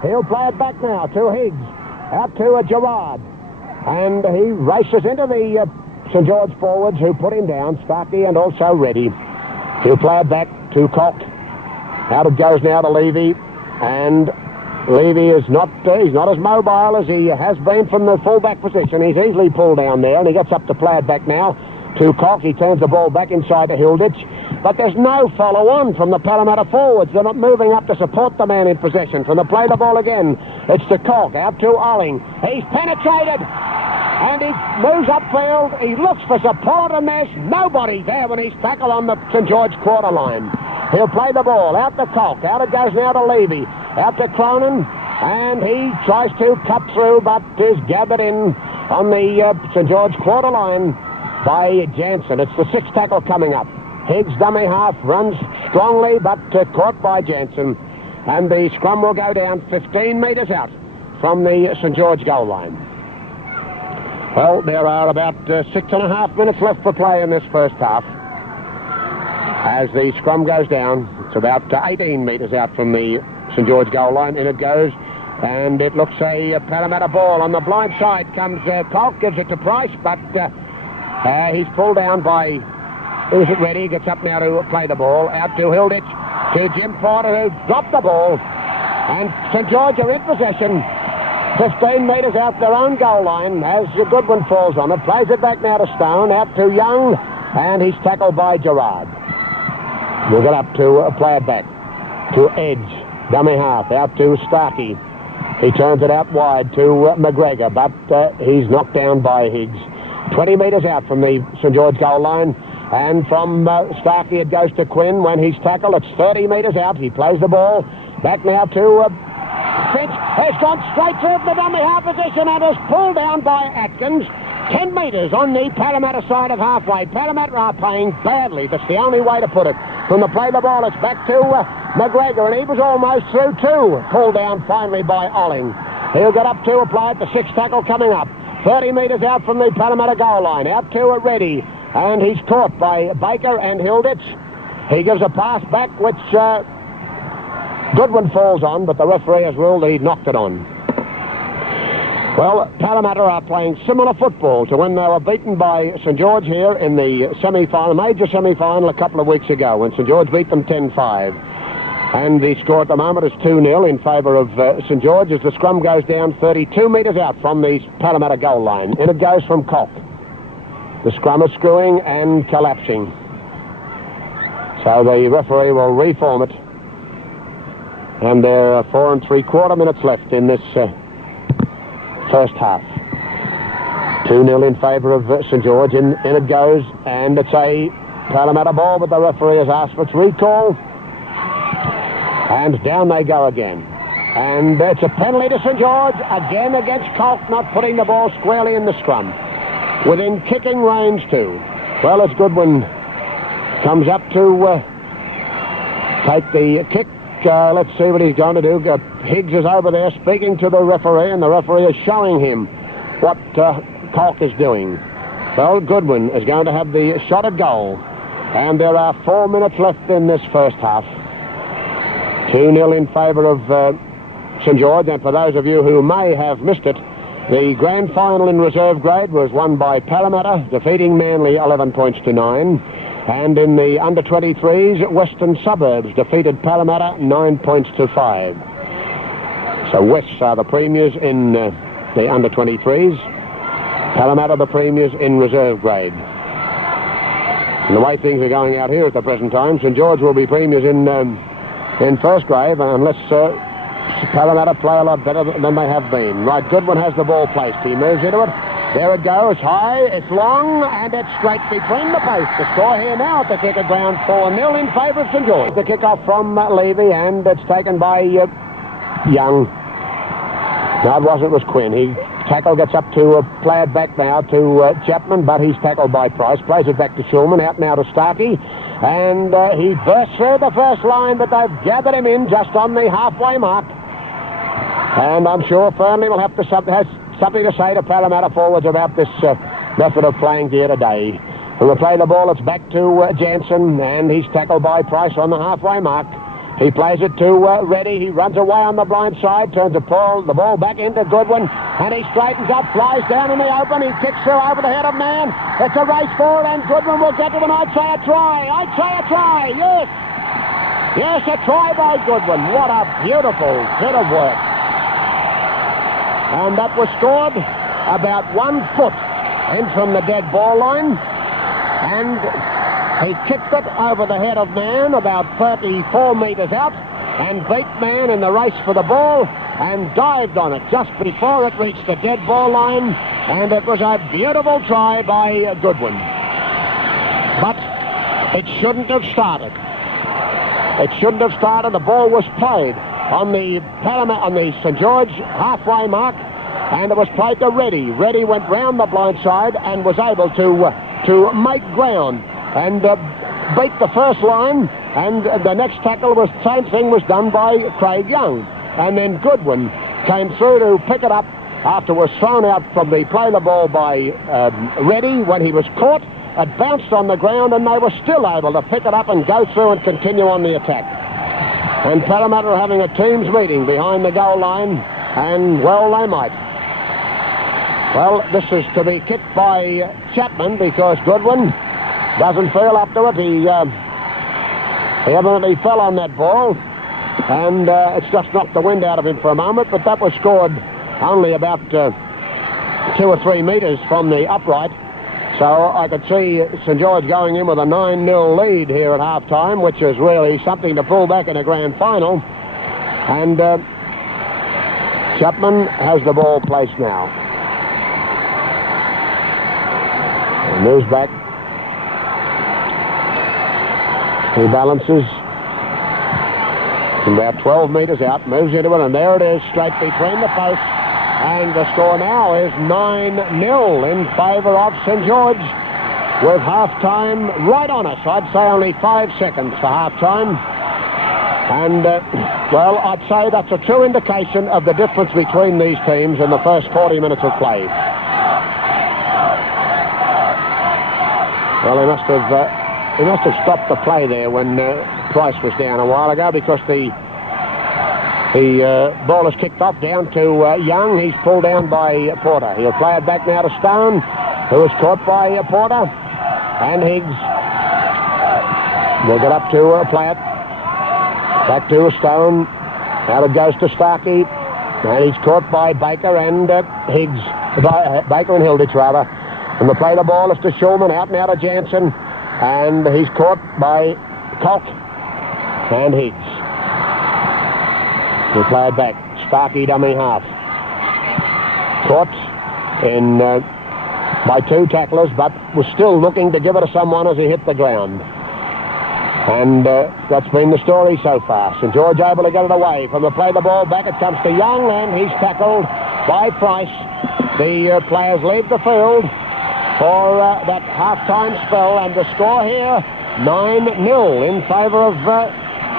He'll play it back now to Higgs. Out to Gerard. And he races into the St George forwards who put him down, Starkey and also Reddy. He'll play it back to Cock. Out it goes now to Levy. And Levy is not he's not as mobile as he has been from the full-back position. He's easily pulled down there, and he gets up to play it back now to Cock. He turns the ball back inside to Hilditch. But there's no follow-on from the Parramatta forwards. They're not moving up to support the man in possession. From the play the ball again, it's to Cock. Out to Olling. He's penetrated. And he moves upfield. He looks for support, and there's nobody there when he's tackled on the St George quarter line. He'll play the ball. Out to Cock. Out it goes now to Levy. Out to Cronin. And he tries to cut through, but is gathered in on the St George quarter line by Jansen. It's the sixth tackle coming up. Higgs, dummy half, runs strongly, but caught by Jansen. And the scrum will go down 15 metres out from the St George goal line. Well, there are about 6.5 minutes left for play in this first half. As the scrum goes down, it's about 18 metres out from the St George goal line. In it goes, and it looks a Parramatta ball. On the blind side comes Colt, gives it to Price, but he's pulled down by... Who's it ready? Gets up now to play the ball. Out to Hilditch, to Jim Porter, who dropped the ball. And St George are in possession. 15 metres out their own goal line as Goodwin falls on it. Plays it back now to Stone. Out to Young. And he's tackled by Gerard. We'll get up to play it back to Edge. Dummy half. Out to Starkey. He turns it out wide to McGregor, but he's knocked down by Higgs. 20 metres out from the St George goal line. And from Starkey it goes to Quinn when he's tackled. It's 30 metres out. He plays the ball. Back now to Finch. Has gone straight through the dummy half position and is pulled down by Atkins. 10 metres on the Parramatta side of halfway. Parramatta are playing badly. That's the only way to put it. From the play the ball, it's back to McGregor, and he was almost through too. Pulled down finally by Olling. He'll get up to apply it. The sixth tackle coming up. 30 metres out from the Parramatta goal line. Out to Reddy. And he's caught by Baker and Hilditch. He gives a pass back, which Goodwin falls on, but the referee has ruled he knocked it on. Well, Parramatta are playing similar football to when they were beaten by St George here in the semi-final, major semi-final a couple of weeks ago, when St George beat them 10-5. And the score at the moment is 2-0 in favour of St George as the scrum goes down 32 metres out from the Parramatta goal line. In it goes from Cock. The scrum is screwing and collapsing. So the referee will reform it. And there are 4 3/4 minutes left in this first half. 2-0 in favour of St George. In it goes, and it's a Parramatta ball, but the referee has asked for its recall. And down they go again. And it's a penalty to St George, again against Colt, not putting the ball squarely in the scrum. Within kicking range too. Well, as Goodwin comes up to take the kick, let's see what he's going to do. Higgs is over there speaking to the referee, and the referee is showing him what Colt is doing. Well, Goodwin is going to have the shot at goal, and there are 4 minutes left in this first half. 2-0 in favour of St George, and for those of you who may have missed it, the grand final in reserve grade was won by Parramatta, defeating Manly 11 points to 9. And in the under-23s, Western Suburbs defeated Parramatta 9 points to 5. So Wests are the premiers in the under-23s. Parramatta the premiers in reserve grade. And the way things are going out here at the present time, St George will be premiers in first grade unless Parramatta play a lot better than they have been. Right, Goodwin has the ball placed. He moves into it. There it goes, high, it's long, and it's straight between the posts. The score here now at the kick of ground, 4-0 in favour of St George. The kick-off from Levy, and it's taken by Young. No, it wasn't, it was Quinn. Tackle gets up to play it back now to Chapman, but he's tackled by Price. Plays it back to Schulman, out now to Starkey. And he bursts through the first line, but they've gathered him in just on the halfway mark. And I'm sure Fernley will have something to say to Parramatta forwards about this method of playing here today. When we play the ball, it's back to Jansen, and he's tackled by Price on the halfway mark. He plays it to Reddy. He runs away on the blind side, turns the ball back into Goodwin, and he straightens up, flies down in the open. He kicks through over the head of man. It's a race forward, and Goodwin will get to him. I'd say a try. Yes. Yes, a try by Goodwin. What a beautiful bit of work. And that was scored about 1 foot in from the dead ball line. And he kicked it over the head of man about 34 metres out and beat man in the race for the ball and dived on it just before it reached the dead ball line. And it was a beautiful try by Goodwin. But it shouldn't have started. The ball was played on the St George halfway mark, and it was played to Reddy. Reddy went round the blind side and was able to make ground and beat the first line, and the next tackle was same thing was done by Craig Young. And then Goodwin came through to pick it up after it was thrown out from the play the ball by Reddy. When he was caught, it bounced on the ground, and they were still able to pick it up and go through and continue on the attack. And Parramatta are having a team's meeting behind the goal line, and, well, they might. Well, this is to be kicked by Chapman because Goodwin doesn't feel up to it. He evidently fell on that ball, and it's just knocked the wind out of him for a moment, but that was scored only about 2 or 3 metres from the upright. So I could see St George going in with a 9-0 lead here at half-time, which is really something to pull back in a grand final. And Chapman has the ball placed now. He moves back. He balances. About 12 metres out, moves into it, and there it is, straight between the posts. And the score now is 9-0 in favour of St George, with half-time right on us. I'd say only 5 seconds for half-time. And, well, I'd say that's a true indication of the difference between these teams in the first 40 minutes of play. Well, he must have stopped the play there when Price was down a while ago, because the ball is kicked off down to Young. He's pulled down by Porter. He'll play it back now to Stone, who was caught by Porter. And Higgs will get up to play it. Back to Stone. Now it goes to Starkey. And he's caught by Baker and Higgs. Baker and Hilditch, rather. And the play the ball is to Schulman, out now to Jansen. And he's caught by Koch and Higgs. He'll play it back. Starkey dummy half. Caught in by 2 tacklers, but was still looking to give it to someone as he hit the ground. And that's been the story so far. St George able to get it away. From the play the ball back, it comes to Young, and he's tackled by Price. The players leave the field for that half-time spell, and the score here, 9-0 in favour of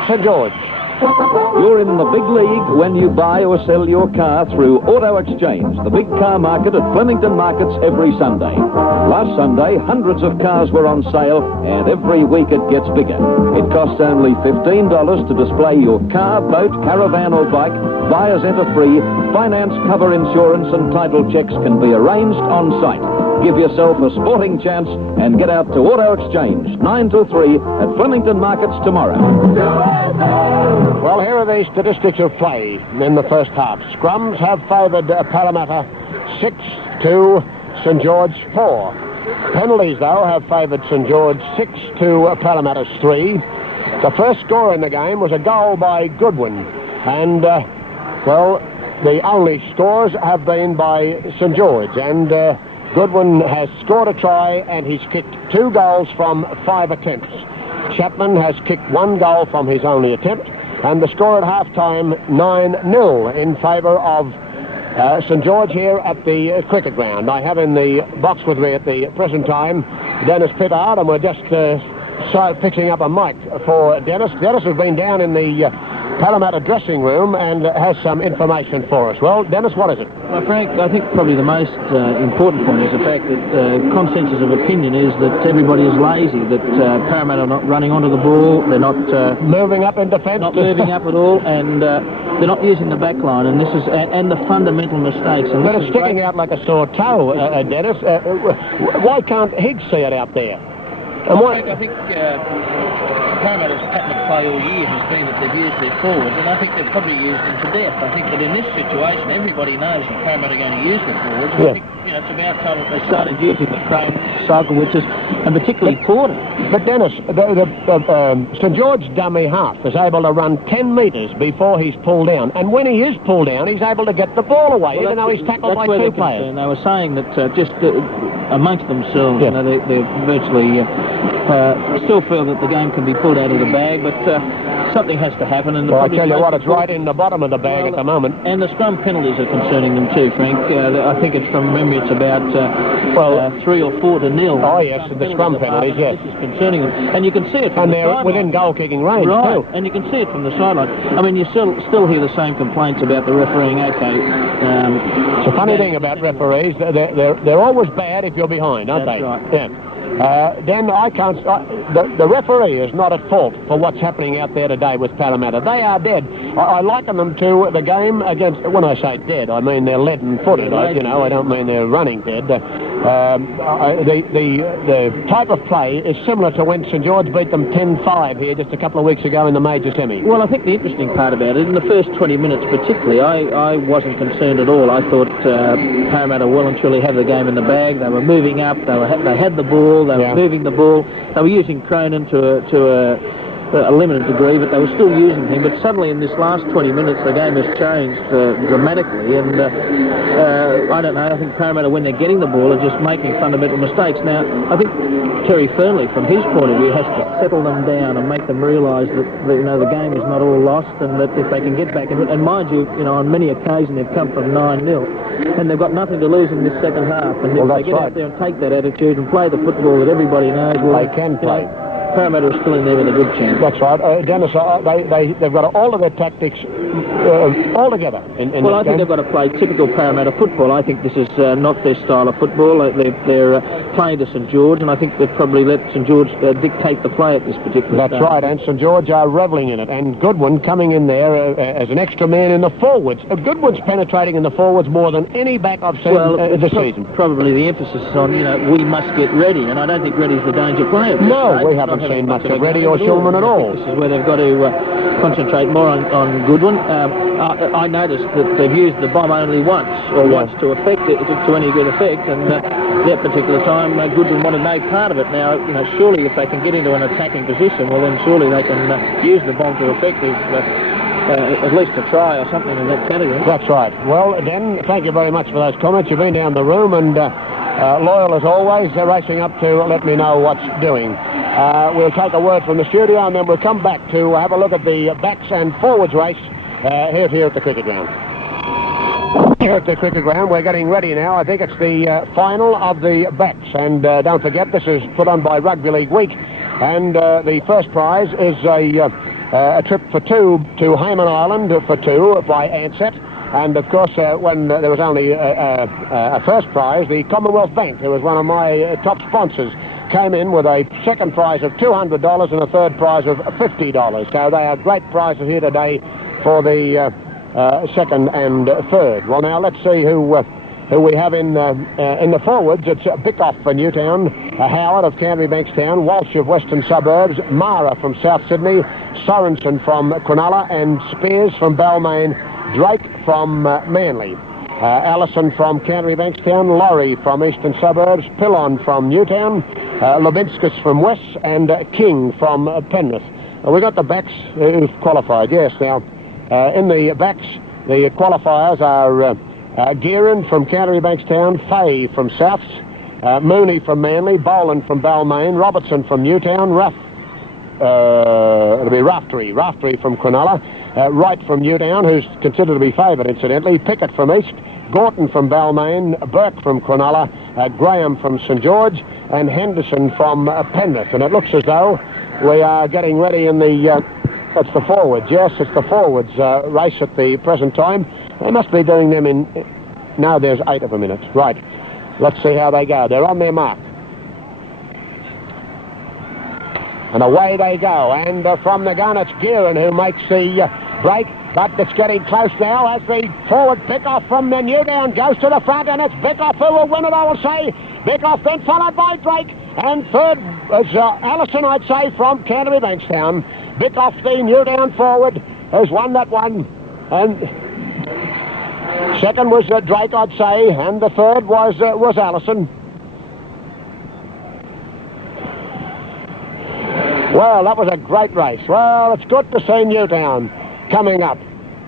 St George. You're in the big league when you buy or sell your car through Auto Exchange, the big car market at Flemington Markets every Sunday. Last Sunday, hundreds of cars were on sale, and every week it gets bigger. It costs only $15 to display your car, boat, caravan or bike. Buyers enter free. Finance, cover, insurance and title checks can be arranged on site. Give yourself a sporting chance and get out to Auto Exchange, 9 till 3 at Flemington Markets tomorrow. Well, here are the statistics of play in the first half. Scrums have favoured Parramatta 6 to St George 4. Penalties, though, have favoured St George 6 to Parramatta's 3. The first score in the game was a goal by Goodwin. And Well, the only scores have been by St George, and Goodwin has scored a try, and he's kicked 2 goals from 5 attempts. Chapman has kicked 1 goal from his only attempt, and the score at half-time 9-0 in favour of St George here at the cricket ground. I have in the box with me at the present time Dennis Pittard, and we're just fixing up a mic for Dennis. Dennis has been down in the Parramatta dressing room and has some information for us. Well, Dennis, what is it? Well, Frank, I think probably the most important point is the fact that consensus of opinion is that everybody is lazy, that Parramatta are not running onto the ball, they're not moving up in defence, not moving up at all, and they're not using the back line, and this is and the fundamental mistakes. And but it's sticking out like a sore toe, Dennis. Why can't Higgs see it out there? And I think Parramatta's pattern of play all year has been that they've used their forwards, and I think they've probably used them to death. I think that in this situation, everybody knows that Parramatta are going to use their forwards. Yeah. I think, it's about time that they started using the Crane, Cyclewitzes, and particularly Porter. But Dennis, St George dummy half is able to run 10 metres before he's pulled down, and when he is pulled down, he's able to get the ball away, even though he's tackled by 2 players. They were saying that just amongst themselves, yeah, they're virtually still feel that the game can be pulled out of the bag, but something has to happen. And I tell you what, it's right in the bottom of the bag at the moment. And the scrum penalties are concerning them too, Frank. I think it's from memory, it's about 3 or 4 to 0. Oh yes, the scrum penalties, yes. This is concerning them, and you can see it from the sideline. And they're within goal-kicking range too. And you can see it from the sideline. I mean, you still hear the same complaints about the refereeing. Okay, it's a funny thing about referees; they're always bad if you're behind, aren't they? That's right. Yeah. Then I can't... the referee is not at fault for what's happening out there today with Parramatta. They are dead. I liken them to the game against... When I say dead, I mean they're leaden-footed. I don't mean they're running dead. The type of play is similar to when St George beat them 10-5 here just a couple of weeks ago in the major semi. Well, I think the interesting part about it, in the first 20 minutes particularly, I wasn't concerned at all. I thought Parramatta well and truly had the game in the bag. They were moving up. They had the ball. They were moving the ball. They were using Cronin to a limited degree, but they were still using him. But suddenly in this last 20 minutes, the game has changed dramatically. And I don't know, I think Parramatta, when they're getting the ball, are just making fundamental mistakes. Now, I think Terry Fernley, from his point of view, has to settle them down and make them realise that the game is not all lost, and that if they can get back into it, and mind you, on many occasions they've come from 9-0, and they've got nothing to lose in this second half. And if they get out there and take that attitude and play the football that everybody knows, well, they can play. Parramatta is still in there with a good chance. That's right. Dennis, they've got all of their tactics all together in this I think they've got to play typical Parramatta football. I think this is not their style of football. They're playing to St George, and I think they've probably let St George dictate the play at this particular time. That's right, and St George are revelling in it. And Goodwin coming in there as an extra man in the forwards. Goodwin's penetrating in the forwards more than any back I've seen this season. Probably the emphasis is on, we must get ready, and I don't think Ready's the danger player. No, we haven't seen much of Ready or Shulman at all. This is where they've got to concentrate more on Goodwin. I noticed that they've used the bomb only once, or once to effect it, to any good effect, and that particular time Goodwin wanted no part of it. Now, surely if they can get into an attacking position, well then surely they can use the bomb to effect it. At least a try or something in that category. That's right. Well, Dan, thank you very much for those comments. You've been down the room and loyal as always, racing up to let me know what's doing. We'll take a word from the studio and then we'll come back to have a look at the backs and forwards race here at the cricket ground. Here at the cricket ground, we're getting ready now. I think it's the final of the backs. And don't forget, this is put on by Rugby League Week. And the first prize is a trip for 2 to Hayman Island for 2 by Ansett. And of course, when there was only a first prize, the Commonwealth Bank, who was one of my top sponsors, came in with a second prize of $200 and a third prize of $50. So they are great prizes here today for the second and third. Well, now let's see who we have in the forwards. It's Bickoff for Newtown, Howard of Canterbury Bankstown, Walsh of Western Suburbs, Mara from South Sydney, Sorensen from Cronulla, and Spears from Balmain, Drake from Manly, Allison from Canterbury Bankstown, Laurie from Eastern Suburbs, Pillon from Newtown, Lubinskas from West, and King from Penrith. We got the backs who've qualified, yes. Now, in the backs, The qualifiers are Gearan from Canterbury Bankstown, Fay from Souths, Mooney from Manly, Boland from Balmain, Robertson from Newtown, it'll be Raftery from Cronulla, Wright from Newtown, who's considered to be favoured incidentally, Pickett from East, Gorton from Balmain, Burke from Cronulla, Graham from St George, and Henderson from Penrith. And it looks as though we are getting ready in the it's the forwards. Yes, it's the forwards race at the present time. They must be doing them in... No, there's 8 of them in it. Right. Let's see how they go. They're on their mark. And away they go. And from the gun, it's Gearan who makes the break. But it's getting close now as the forward pick-off from the Newtown goes to the front. And it's Bickoff who will win it, I will say. Bickoff then followed by Drake. And third is Allison, I'd say, from Canterbury Bankstown. Bickoff, the Newtown forward, has won that one. And second was Drake, I'd say. And the third was Allison. Well, that was a great race. Well, it's good to see Newtown coming up.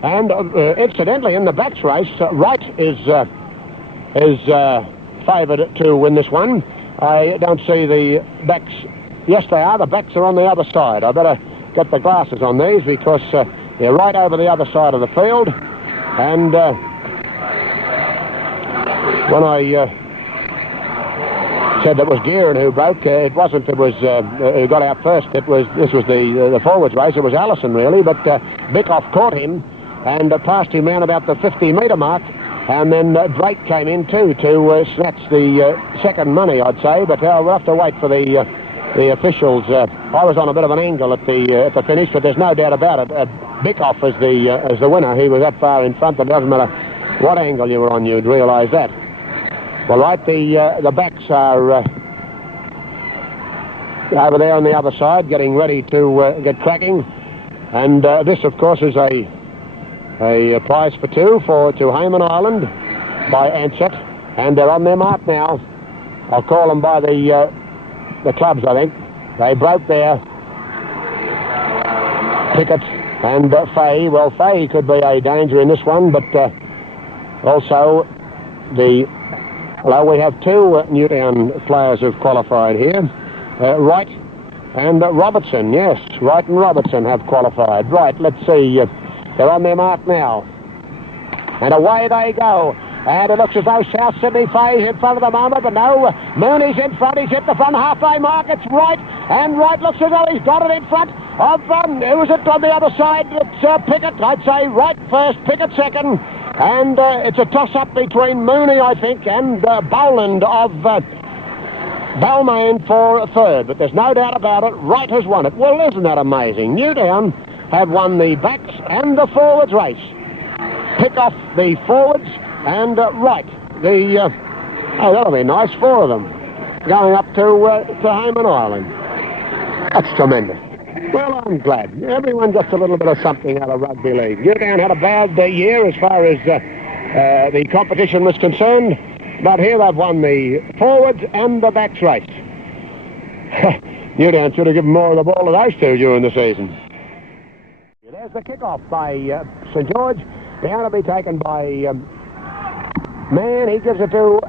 And incidentally, in the backs race, Wright is favoured to win this one. I don't see the backs. Yes, they are. The backs are on the other side. I better get the glasses on these because they're right over the other side of the field. And when I said that was Gearan who broke, it wasn't. It was who got out first. This was the forwards race. It was Allison really, but Bickoff caught him and passed him round about the 50-metre mark. And then Drake came in too to snatch the second money, I'd say. But we'll have to wait for the officials. I was on a bit of an angle at the finish, but there's no doubt about it. Bickoff as the winner. He was that far in front that it doesn't matter what angle you were on, you'd realise that. Well, right, the backs are over there on the other side, getting ready to get cracking. And this, of course, is a prize for two to Hayman Island by Ansett, and they're on their mark now. I'll call them by the clubs, I think. They broke there. Pickett and Fay. Well, Fay could be a danger in this one, but also we have two Newtown players who've qualified here. Wright and Robertson. Yes, Wright and Robertson have qualified. Right, let's see. They're on their mark now. And away they go. And it looks as though South Sydney Fay's in front of the moment, but no, Mooney's in front. He's hit the front halfway mark. It's Wright, and Wright looks as though he's got it in front of, who was it on the other side? It's Pickett, I'd say. Wright first, Pickett second. And it's a toss-up between Mooney, I think, and Boland of Balmain for third. But there's no doubt about it, Wright has won it. Well, isn't that amazing? Newtown have won the backs and the forwards race. Pick off the forwards and Wright. That'll be nice, 4 of them going up to Hayman Island. That's tremendous. Well, I'm glad. Everyone gets a little bit of something out of rugby league. Newtown had a bad year as far as the competition was concerned, but here they've won the forwards and the backs race. Newtown should have given more of the ball to those two during the season. There's the kick-off by St George. Down to be taken by Mann. He gives it to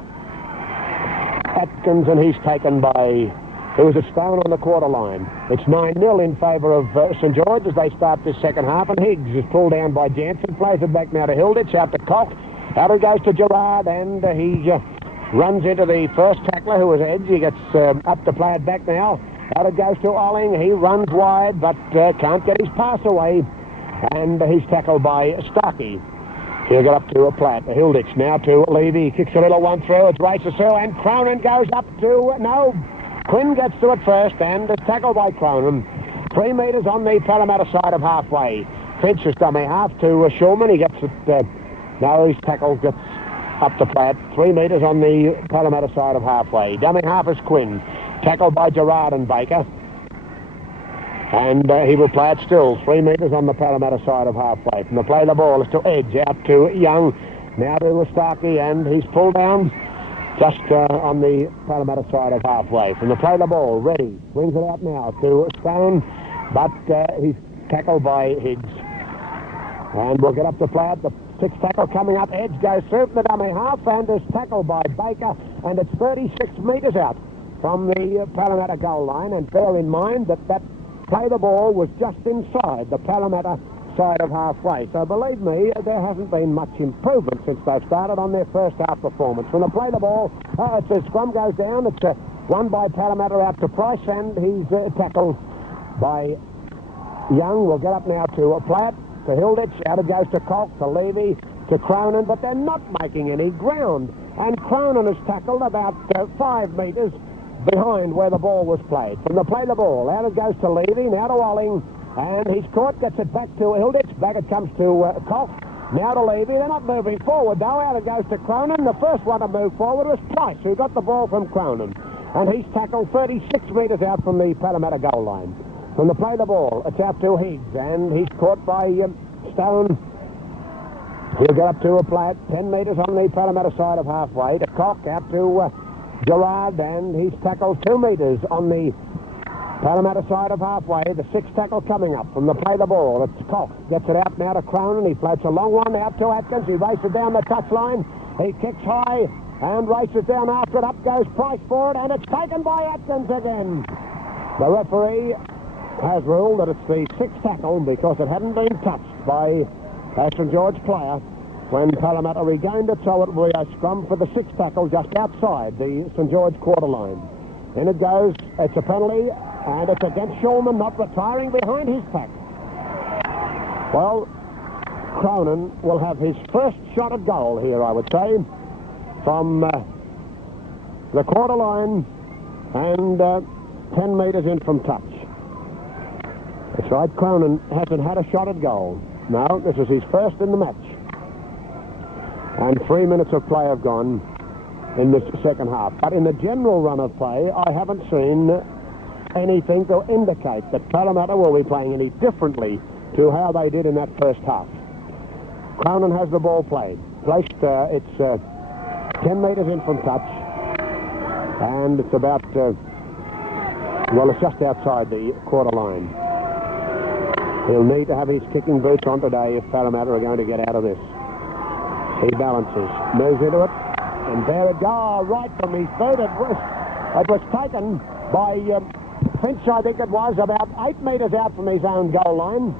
Atkins, and he's taken by... It was a Stone on the quarter line. It's 9-0 in favour of St George as they start this second half, and Higgs is pulled down by Jansen, plays it back now to Hilditch, out to Koch. Out it goes to Gerard, and he runs into the first tackler, who was Edge. He gets up to play it back now. Out it goes to Olling. He runs wide, but can't get his pass away, and he's tackled by Starkey. He'll get up to a Platt. Hilditch now to Levy. He kicks a little one through. It's races through, and Cronin goes up to... No, Quinn gets to it first, and is tackled by Cronin. 3 metres on the Parramatta side of halfway. Finch is dummy half to Shulman. He gets it... no, his tackle gets up to Platt. 3 metres on the Parramatta side of halfway. Dummy half is Quinn. Tackled by Gerard and Baker. And he will play it still. 3 metres on the Parramatta side of halfway. From the play the ball is to Edge, out to Young. Now to Starkey, and he's pulled down just on the Parramatta side of halfway. From the play the ball, ready. Brings it out now to Stone, but he's tackled by Higgs. And we'll get up to play it. The Six tackle coming up. Edge goes through from the dummy half and is tackled by Baker, and it's 36 metres out from the Parramatta goal line. And bear in mind that play the ball was just inside the Parramatta side of halfway. So believe me, there hasn't been much improvement since they've started on their first half performance. When they play the ball, it's a scrum goes down. It's won by Parramatta out to Price, and he's tackled by Young. We'll get up now to Platt, to Hilditch, out it goes to Cock, to Levy, to Cronin, but they're not making any ground. And Cronin is tackled about 5 metres behind where the ball was played. From the play the ball, out it goes to Levy, now to Walling, and he's caught, gets it back to Hilditch, back it comes to Cock, now to Levy. They're not moving forward though, out it goes to Cronin. The first one to move forward was Price, who got the ball from Cronin, and he's tackled 36 metres out from the Parramatta goal line. From the play the ball, it's out to Higgs, and he's caught by Stone. He'll get up to a Platt, 10 metres on the Parramatta side of halfway, to Cock, out to Gerard, and he's tackled 2 metres on the Parramatta side of halfway. The sixth tackle coming up from the play the ball. It's Cock, gets it out now to Cronin. He floats a long one out to Atkins. He races down the touchline. He kicks high and races down after it. Up goes Price for it, and it's taken by Atkins again. The referee has ruled that it's the sixth tackle because it hadn't been touched by a St George player when Parramatta regained it, so it will be a scrum for the sixth tackle just outside the St George quarter line. In it goes, it's a penalty, and it's against Shulman, not retiring behind his pack. Well, Cronin will have his first shot at goal here, I would say, from the quarter line and 10 metres in from touch. That's right, Cronin hasn't had a shot at goal. No, this is his first in the match. And 3 minutes of play have gone in this second half. But in the general run of play, I haven't seen anything to indicate that Parramatta will be playing any differently to how they did in that first half. Cronin has the ball played. Placed, it's 10 metres in from touch. And it's about, well, it's just outside the quarter line. He'll need to have his kicking boots on today if Parramatta are going to get out of this. He balances, moves into it, and there it goes, right from his boot. It was taken by Finch, I think it was, about 8 metres out from his own goal line.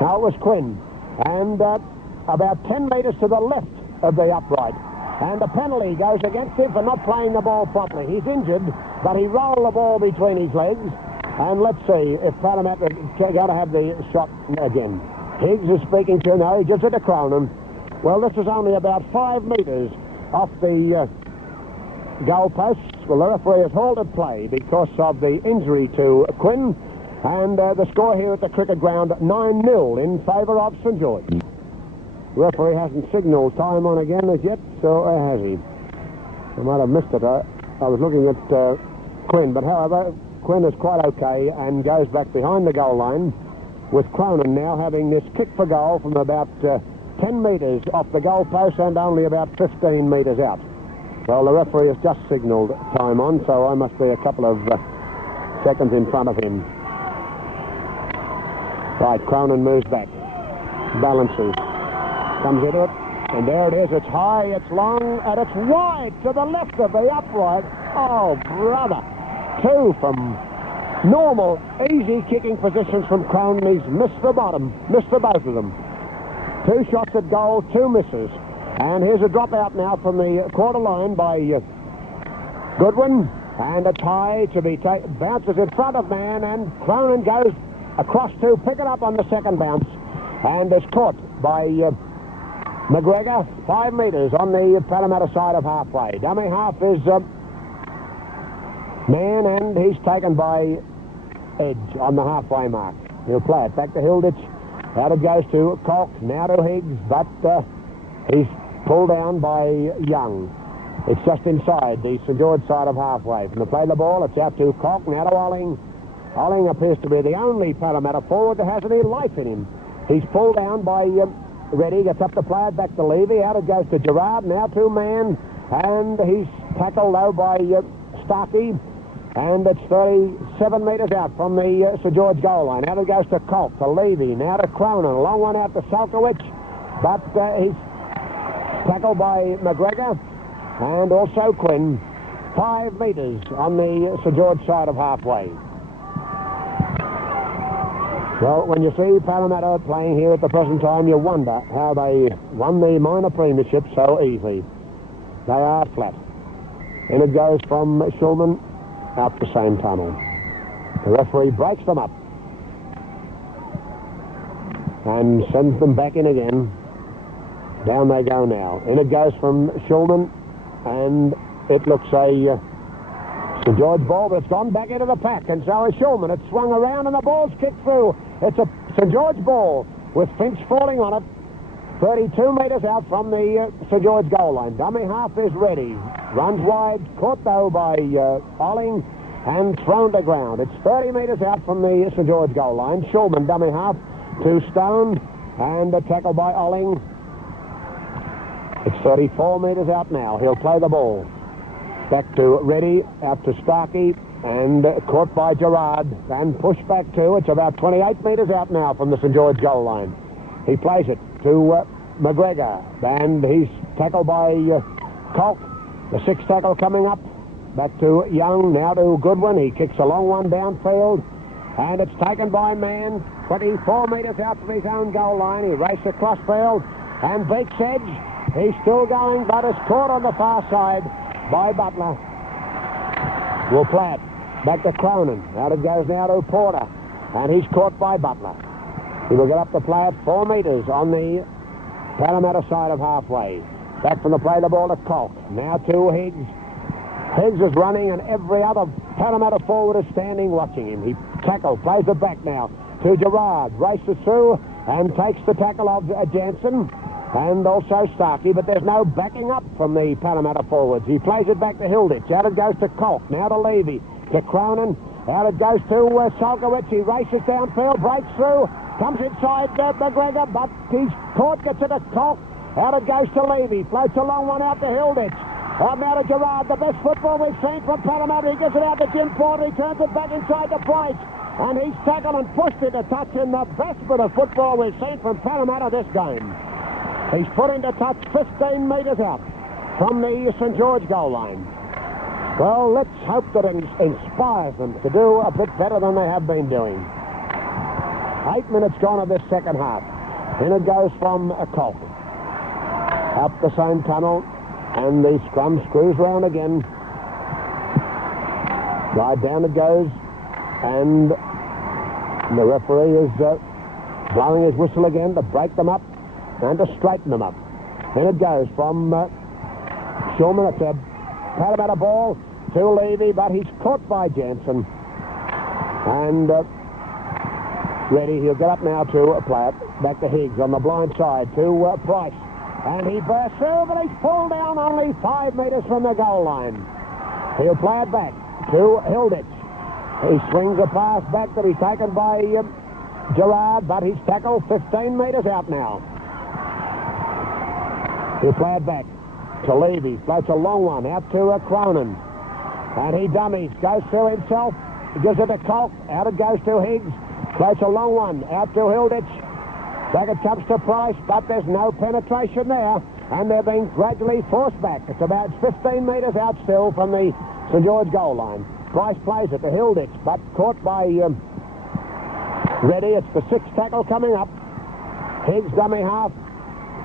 No, it was Quinn. And about 10 metres to the left of the upright. And a penalty goes against him for not playing the ball properly. He's injured, but he rolled the ball between his legs. And let's see if Parramatta are going to have the shot again. Higgs is speaking to him. No, he gives it to Cronin. Well, this is only about 5 metres off the goal posts. Well, the referee has halted play because of the injury to Quinn. And the score here at the cricket ground, 9-0 in favour of St George. The referee hasn't signalled time on again as yet, so has he? I might have missed it. I was looking at Quinn, but however, Quinn is quite okay and goes back behind the goal line, with Cronin now having this kick for goal from about 10 metres off the goal post and only about 15 metres out. Well, the referee has just signalled time on, so I must be a couple of seconds in front of him. Right, Cronin moves back, balances, comes into it, and there it is. It's high, it's long, and it's wide to the left of the upright. Oh, brother. 2 from normal, easy kicking positions from Cronin. He's missed the bottom, missed the both of them. 2 shots at goal, 2 misses. And here's a dropout now from the quarter line by Goodwin. And it's high to be bounces in front of man, and Cronin goes across to pick it up on the second bounce. And is caught by McGregor, 5 metres on the Parramatta side of halfway. Dummy half is man, and he's taken by Edge on the halfway mark. He'll play it back to Hilditch. Out it goes to Cock, now to Higgs, but he's pulled down by Young. It's just inside the St George side of halfway. From the play the ball, it's out to Cock, now to Olling. Olling appears to be the only Parramatta forward that has any life in him. He's pulled down by Reddy, gets up the play, back to Levy. Out it goes to Gerard, now to man, and he's tackled low by Starkey. And it's 37 metres out from the St George goal line. Out it goes to Colt, to Levy, now to Cronin. A long one out to Salkowicz. but he's tackled by McGregor and also Quinn. 5 metres on the St George side of halfway. Well, when you see Parramatta playing here at the present time, you wonder how they won the minor premiership so easily. They are flat. In it goes from Shulman out the same tunnel. The referee breaks them up and sends them back in again. Down they go now. In it goes from Shulman, and it looks a St George ball, but it's gone back into the pack, and so is Shulman. It's swung around and the ball's kicked through. It's a St George ball with Finch falling on it. 32 metres out from the St George goal line. Dummy half is ready. Runs wide, caught though by Olling and thrown to ground. It's 30 metres out from the St George goal line. Shulman, dummy half to Stone, and a tackle by Olling. It's 34 metres out now. He'll play the ball. Back to Reddy, out to Starkey, and caught by Gerard, and pushed back to, it's about 28 metres out now from the St George goal line. He plays it to McGregor, and he's tackled by Colk. The 6th tackle coming up. Back to Young, now to Goodwin. He kicks a long one downfield, and it's taken by Mann, 24 metres out from his own goal line. He races across field and beats Edge. He's still going, but is caught on the far side by Butler. We'll play it. Back to Cronin. Out it goes now to Porter, and he's caught by Butler. He will get up to play it 4 metres on the Parramatta side of halfway. Back from the play, the ball to Colk. Now to Higgs. Higgs is running, and every other Parramatta forward is standing watching him. He tackles, plays it back now to Gerard. Races through and takes the tackle of Jansen and also Starkey, but there's no backing up from the Parramatta forwards. He plays it back to Hilditch. Out it goes to Colk. Now to Levy. To Cronin. Out it goes to Solkowitz. He races downfield, breaks through, comes inside McGregor, but he's caught, gets it to Colk. Out it goes to Levy. Floats a long one out to Hilditch. Now to Gerard, the best football we've seen from Parramatta. He gets it out to Jim Porter. He turns it back inside to Price. And he's tackled and pushed into touch in the best bit of football we've seen from Parramatta this game. He's put into touch 15 metres out from the St George goal line. Well, let's hope that it inspires them to do a bit better than they have been doing. 8 minutes gone of this second half. In it goes from a Colk. Up the same tunnel, and the scrum screws round again. Right down it goes, and the referee is blowing his whistle again to break them up and to straighten them up. In it goes from Shulman. It's a Parramatta ball to Levy, but he's caught by Jansen. And ready, he'll get up now to play it. Back to Higgs on the blind side to Price. And he bursts through, but he's pulled down only 5 metres from the goal line. He'll play it back to Hilditch. He swings a pass back to be taken by Gerard, but he's tackled 15 metres out now. He'll play it back to Levy. Floats a long one out to Cronin. And he dummies. Goes through himself. He gives it to Colk. Out it goes to Higgs. Floats a long one out to Hilditch. Back it comes to Price, but there's no penetration there. And they're being gradually forced back. It's about 15 metres out still from the St George goal line. Price plays it to Hilditch, but caught by Reddy. It's the 6th tackle coming up. Higgs dummy half.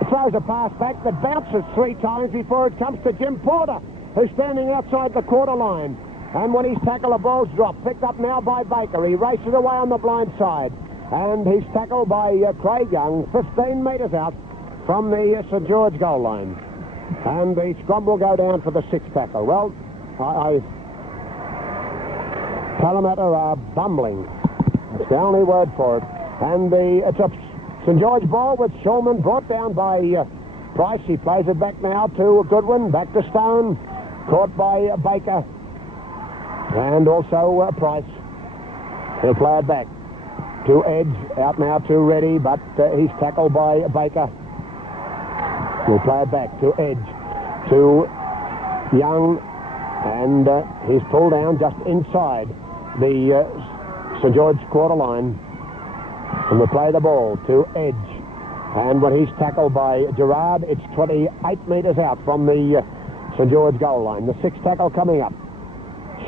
Throws a pass back that bounces 3 times before it comes to Jim Porter, who's standing outside the quarter line. And when he's tackled, the ball's dropped. Picked up now by Baker. He races away on the blind side. And he's tackled by Craig Young, 15 metres out from the St George goal line. And the scrum will go down for the 6th tackle. Well, Parramatta are bumbling. That's the only word for it. And it's a St George ball with Shulman brought down by Price. He plays it back now to Goodwin. Back to Stone. Caught by Baker. And also Price. He'll play it back to Edge. Out now to Reddy, but he's tackled by Baker. He'll play it back to Edge. To Young. And he's pulled down just inside the St George quarter line. And we'll play the ball to Edge. And when he's tackled by Gerard, it's 28 metres out from the St George goal line. The sixth tackle coming up.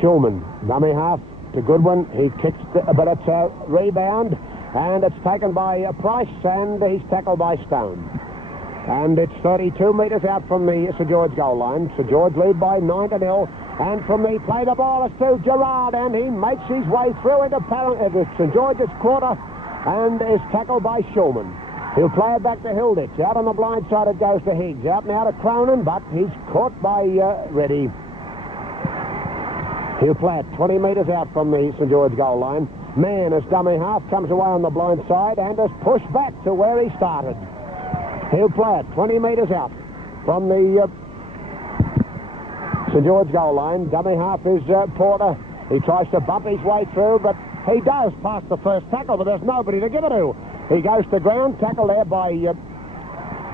Schulman, dummy half to Goodwin. He kicks, but it's a rebound, and it's taken by Price, and he's tackled by Stone. And it's 32 metres out from the St George goal line. St George lead by 9-0. And from the play, the ball is to Gerard, and he makes his way through into St George's quarter and is tackled by Schulman. He'll play it back to Hilditch. Out on the blind side it goes to Higgs. Out now to Cronin, but he's caught by Reddy. He'll play it 20 metres out from the St George goal line. Mann, as dummy half, comes away on the blind side and is pushed back to where he started. He'll play it 20 metres out from the St George goal line. Dummy half is Porter. He tries to bump his way through, but he does pass the first tackle, but there's nobody to give it to. He goes to ground, tackle there by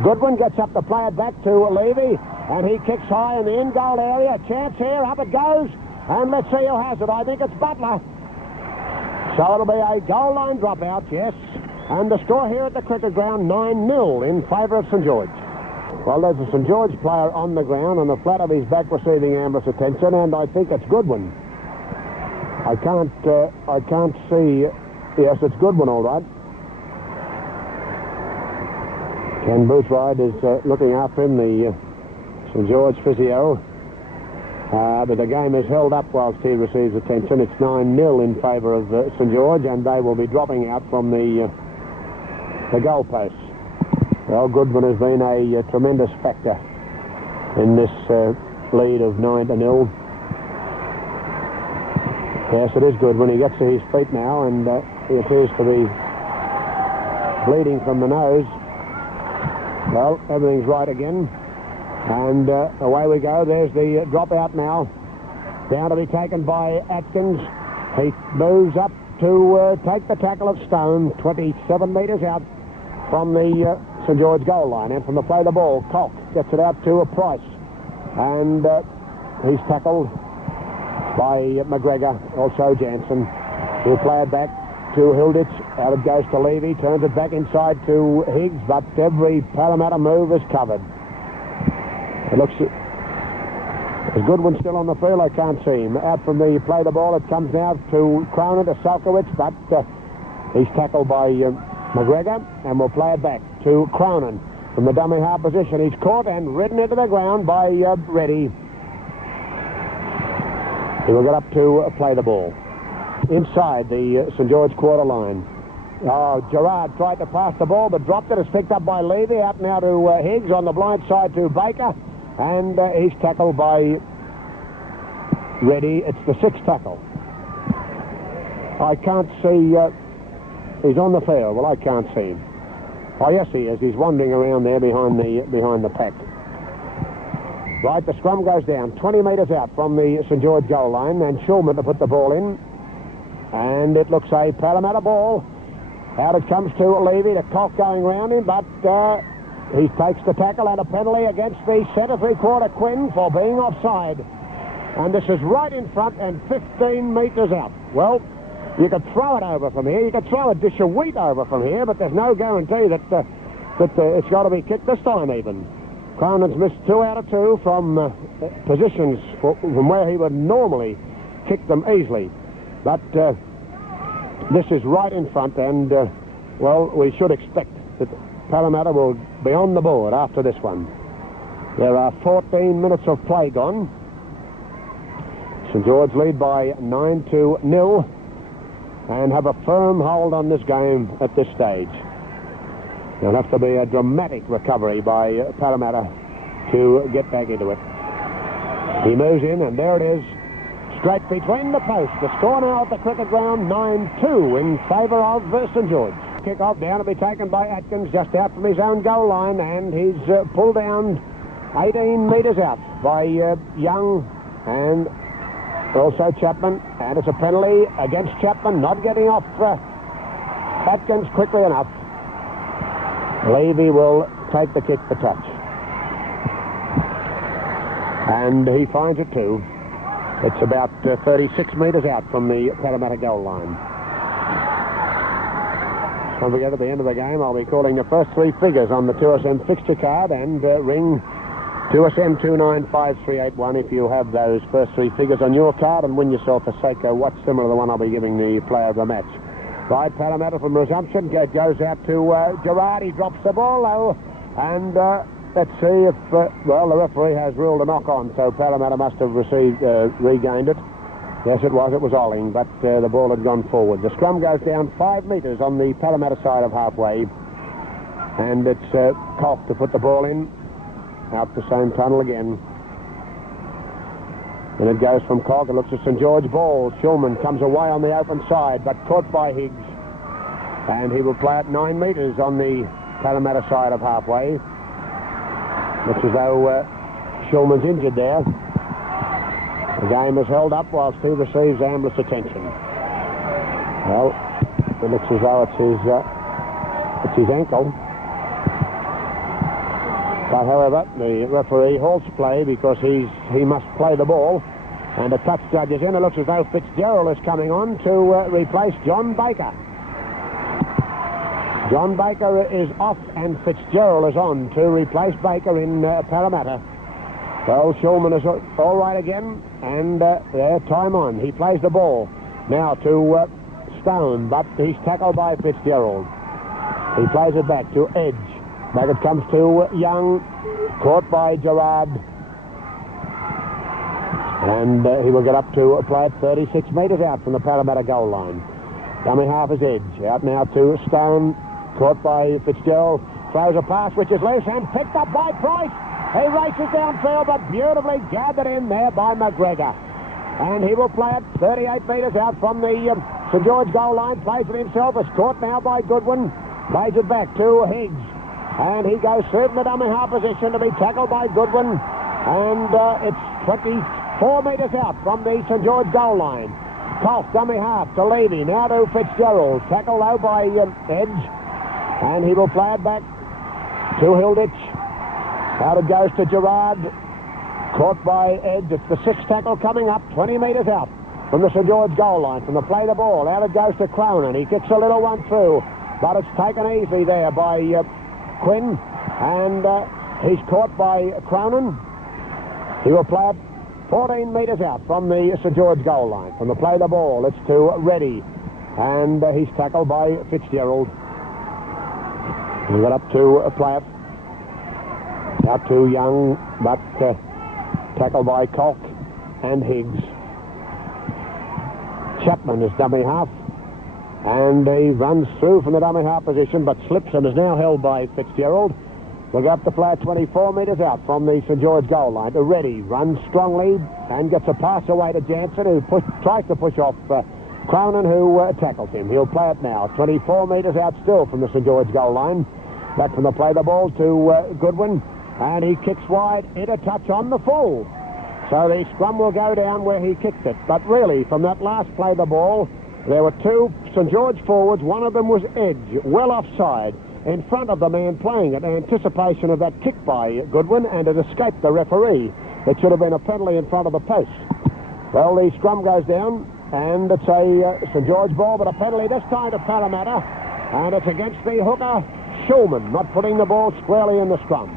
Goodwin, gets up to play it back to Levy, and he kicks high in the in-goal area. Chance here, up it goes, and let's see who has it. I think it's Butler. So it'll be a goal line dropout, yes. And the score here at the cricket ground, 9-0 in favour of St George. Well, there's a St George player on the ground on the flat of his back receiving Amber's attention, and I think it's Goodwin. I can't see. Yes, it's Goodwin, all right. Ken Boothride is looking after him, the St George physio. But the game is held up whilst he receives attention. It's 9-0 in favour of St George, and they will be dropping out from the goalposts. Well, Goodwin has been a tremendous factor in this lead of 9-0. Yes, it is Goodwin. He gets to his feet now, and he appears to be bleeding from the nose. Well, everything's right again. And away we go. There's the dropout now. Down to be taken by Atkins. He moves up to take the tackle of Stone, 27 metres out from the St George goal line. And from the play the ball, Koch gets it out to a Price. And he's tackled by McGregor, also Jansen. He'll play it back to Hilditch. Out it goes to Levy, turns it back inside to Higgs, but every Parramatta move is covered. It looks... Is Goodwin still on the field? I can't see him. Out from the play the ball, it comes now to Cronin, to Salkowitz, but he's tackled by McGregor, and we'll play it back to Cronin. From the dummy half position, he's caught and ridden into the ground by Reddy. He will get up to play the ball. Inside the St George quarter line. Oh, Gerard tried to pass the ball, but dropped it. It's picked up by Levy. Out now to Higgs, on the blind side to Baker. And he's tackled by Reddy. It's the sixth tackle. I can't see... he's on the field. Well, I can't see him. Oh, yes, he is. He's wandering around there behind the pack. Right, the scrum goes down 20 metres out from the St George goal line, and Schulman to put the ball in. And it looks a Parramatta ball. Out it comes to Levy, to Koch going round him, but he takes the tackle and a penalty against the centre three-quarter Quinn for being offside. And this is right in front and 15 metres out. Well, you could throw it over from here. You could throw a dish of wheat over from here, but there's no guarantee that it's got to be kicked this time even. Cronin's missed 2 out of 2 from positions from where he would normally kick them easily. But this is right in front, and, well, we should expect that Parramatta will be on the board after this one. There are 14 minutes of play gone. St George lead by 9-0 and have a firm hold on this game at this stage. There'll have to be a dramatic recovery by Parramatta to get back into it. He moves in, and there it is, straight between the posts. The score now at the cricket ground, 9-2 in favour of St George. Kick-off down to be taken by Atkins, just out from his own goal line, and he's pulled down 18 metres out by Young and also Chapman. And it's a penalty against Chapman, not getting off Atkins quickly enough. Levy will take the kick for touch. And he finds it too. It's about 36 metres out from the Parramatta goal line. Don't forget, at the end of the game, I'll be calling the first three figures on the 2SM fixture card, and ring 2SM 295381 if you have those first three figures on your card, and win yourself a Seiko watch similar to the one I'll be giving the player of the match. Right, Parramatta from resumption goes out to Gerard. He drops the ball, though, and let's see if, well, the referee has ruled a knock-on, so Parramatta must have regained it. Yes, it was Olling, but the ball had gone forward. The scrum goes down 5 metres on the Parramatta side of halfway, and it's Koch to put the ball in, out the same tunnel again. And it goes from Koch. It looks at St George ball. Shulman comes away on the open side, but caught by Higgs, and he will play at 9 metres on the Parramatta side of halfway. Looks as though Shulman's injured there. The game is held up whilst he receives ambulance attention. Well, it looks as though it's his ankle. But however, the referee halts play because he must play the ball, and the touch judge is in. It looks as though Fitzgerald is coming on to replace John Baker. John Baker is off, and Fitzgerald is on to replace Baker in Parramatta. Well, Shulman is all right again, and there, time on. He plays the ball now to Stone, but he's tackled by Fitzgerald. He plays it back to Edge. Back it comes to Young, caught by Gerard. And he will get up to play at 36 metres out from the Parramatta goal line. Dummy half is Edge. Out now to Stone, caught by Fitzgerald. Throws a pass which is loose and picked up by Price. He races downfield, but beautifully gathered in there by McGregor. And he will play it 38 metres out from the St George goal line. Plays it himself. It's caught now by Goodwin. Plays it back to Higgs. And he goes through in the dummy half position to be tackled by Goodwin. And it's 24 metres out from the St George goal line. Koch, dummy half to Levy. Now to Fitzgerald. Tackle low by Edge. And he will play it back to Hilditch. Out it goes to Gerard. Caught by Edge. It's the sixth tackle coming up, 20 metres out from the St George goal line. From the play the ball. Out it goes to Cronin. He kicks a little one through, but it's taken easy there by Quinn. And he's caught by Cronin. He will play it 14 metres out from the St George goal line. From the play the ball, it's to Reddy. And he's tackled by Fitzgerald. He got up to play it. Out to Young, but tackled by Koch and Higgs. Chapman is dummy half, and he runs through from the dummy half position, but slips and is now held by Fitzgerald. We'll go up to play 24 metres out from the St George goal line. To Reddy, runs strongly and gets a pass away to Jansen, who tries to push off Cronin, who tackles him. He'll play it now. 24 metres out still from the St George goal line. Back from the play the ball to Goodwin. And he kicks wide, into touch on the full. So the scrum will go down where he kicked it. But really, from that last play the ball, there were two St George forwards. One of them was Edge, well offside, in front of the man playing it, in anticipation of that kick by Goodwin, and it escaped the referee. It should have been a penalty in front of the post. Well, the scrum goes down, and it's a St George ball, but a penalty this time to Parramatta, and it's against the hooker, Shulman, not putting the ball squarely in the scrum.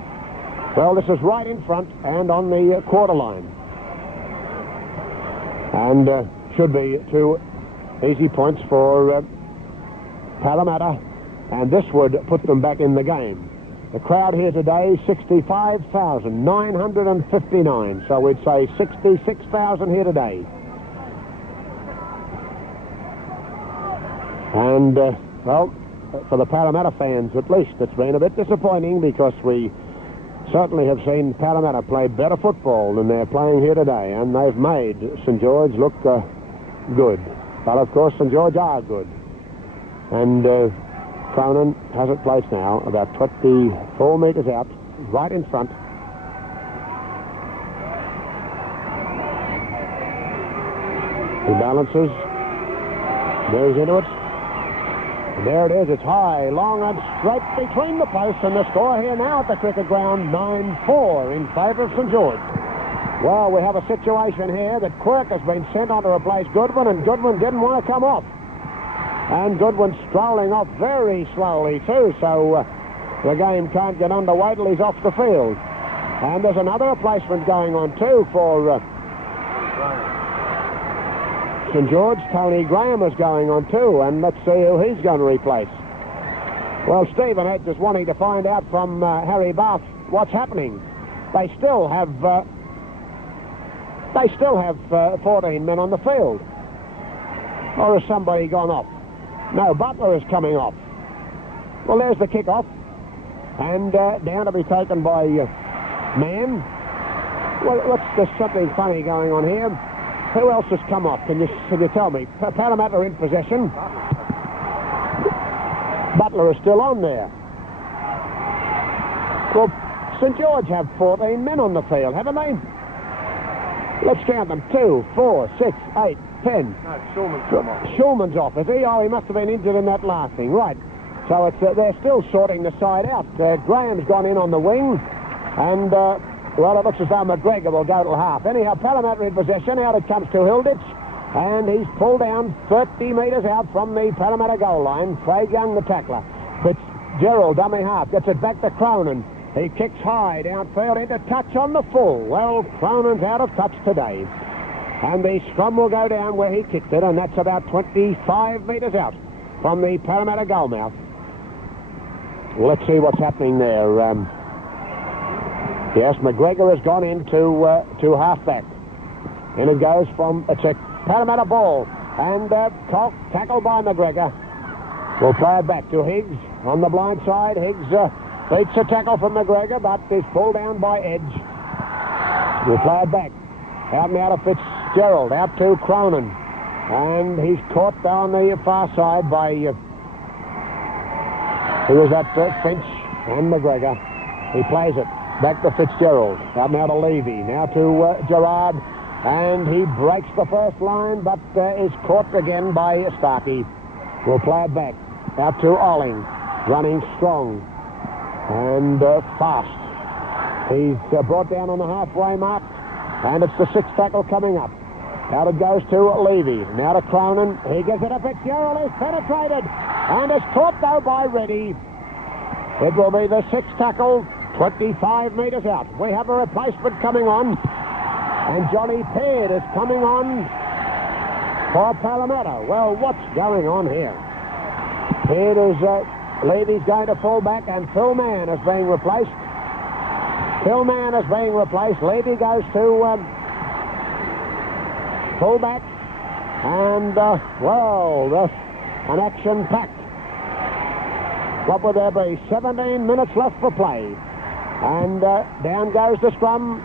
Well, this is right in front and on the quarter line. And should be two easy points for Parramatta, and this would put them back in the game. The crowd here today, 65,959, so we'd say 66,000 here today. And, well, for the Parramatta fans at least, it's been a bit disappointing because we certainly have seen Parramatta play better football than they're playing here today, and they've made St George look good. But of course St George are good. And Cronin has it placed now about 24 metres out, right in front. He balances, goes into it. And there it is. It's high, long and straight between the posts, and the score here now at the cricket ground, 9-4 in favour of St George. Well, we have a situation here that Quirk has been sent on to replace Goodwin, and Goodwin didn't want to come off. And Goodwin strolling off very slowly too, so the game can't get underway till he's off the field. And there's another replacement going on too for St George. Tony Graham is going on too, and let's see who he's going to replace. Well, Stephen Edge is wanting to find out from Harry Bath what's happening. They still have 14 men on the field. Or has somebody gone off? No, Butler is coming off. Well, there's the kick-off. And down to be taken by Mann. Well, there's something funny going on here. Who else has come off? Can you tell me? Parramatta in possession. Butler is still on there. Well, St George have 14 men on the field, haven't they? Let's count them. 2, 4, 6, 8, 10. No, Shulman's come off. Shulman's off, is he? Oh, he must have been injured in that last thing. Right. So it's they're still sorting the side out. Graham's gone in on the wing. And, well, it looks as though McGregor will go to half. Anyhow, Parramatta in possession. Out it comes to Hilditch. And he's pulled down 30 metres out from the Parramatta goal line. Craig Young, the tackler. Fitzgerald, dummy half. Gets it back to Cronin. He kicks high downfield into touch on the full. Well, Cronin's out of touch today. And the scrum will go down where he kicked it, and that's about 25 metres out from the Parramatta goal mouth. Well, let's see what's happening there. Yes, McGregor has gone into to half-back. And it goes from, it's a Parramatta ball. And Cock, tackled by McGregor. We'll play it back to Higgs on the blind side. Higgs beats a tackle from McGregor, but is pulled down by Edge. We'll play it back. Out and out of Fitzgerald, out to Cronin. And he's caught down the far side by, who was that, Finch and McGregor. He plays it back to Fitzgerald. Out now to Levy, now to Gerard. And he breaks the first line, but is caught again by Starkey. We'll play it back. Out to Olling, running strong and fast. He's brought down on the halfway mark, and it's the sixth tackle coming up. Out it goes to Levy. Now to Cronin. He gives it to Fitzgerald. He's penetrated and is caught, though, by Reddy. It will be the sixth tackle, 25 metres out. We have a replacement coming on, and Johnny Peard is coming on for Parramatta. Well, what's going on here? Peard is, Levy's going to full back, and Phil Mann is being replaced. Phil Mann is being replaced. Levy goes to full back, and, well, an action-packed. What would there be? 17 minutes left for play. And down goes the scrum,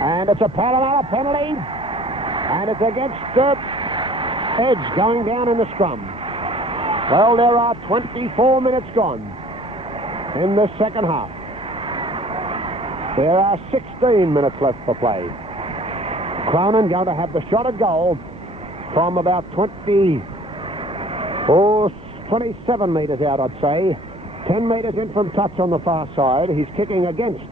and it's a Parramatta penalty, and it's against Edge going down in the scrum. Well, there are 24 minutes gone in the second half. There are 16 minutes left for play. Cronin going to have the shot at goal from about 27 metres out, I'd say. 10 metres in from touch on the far side. He's kicking against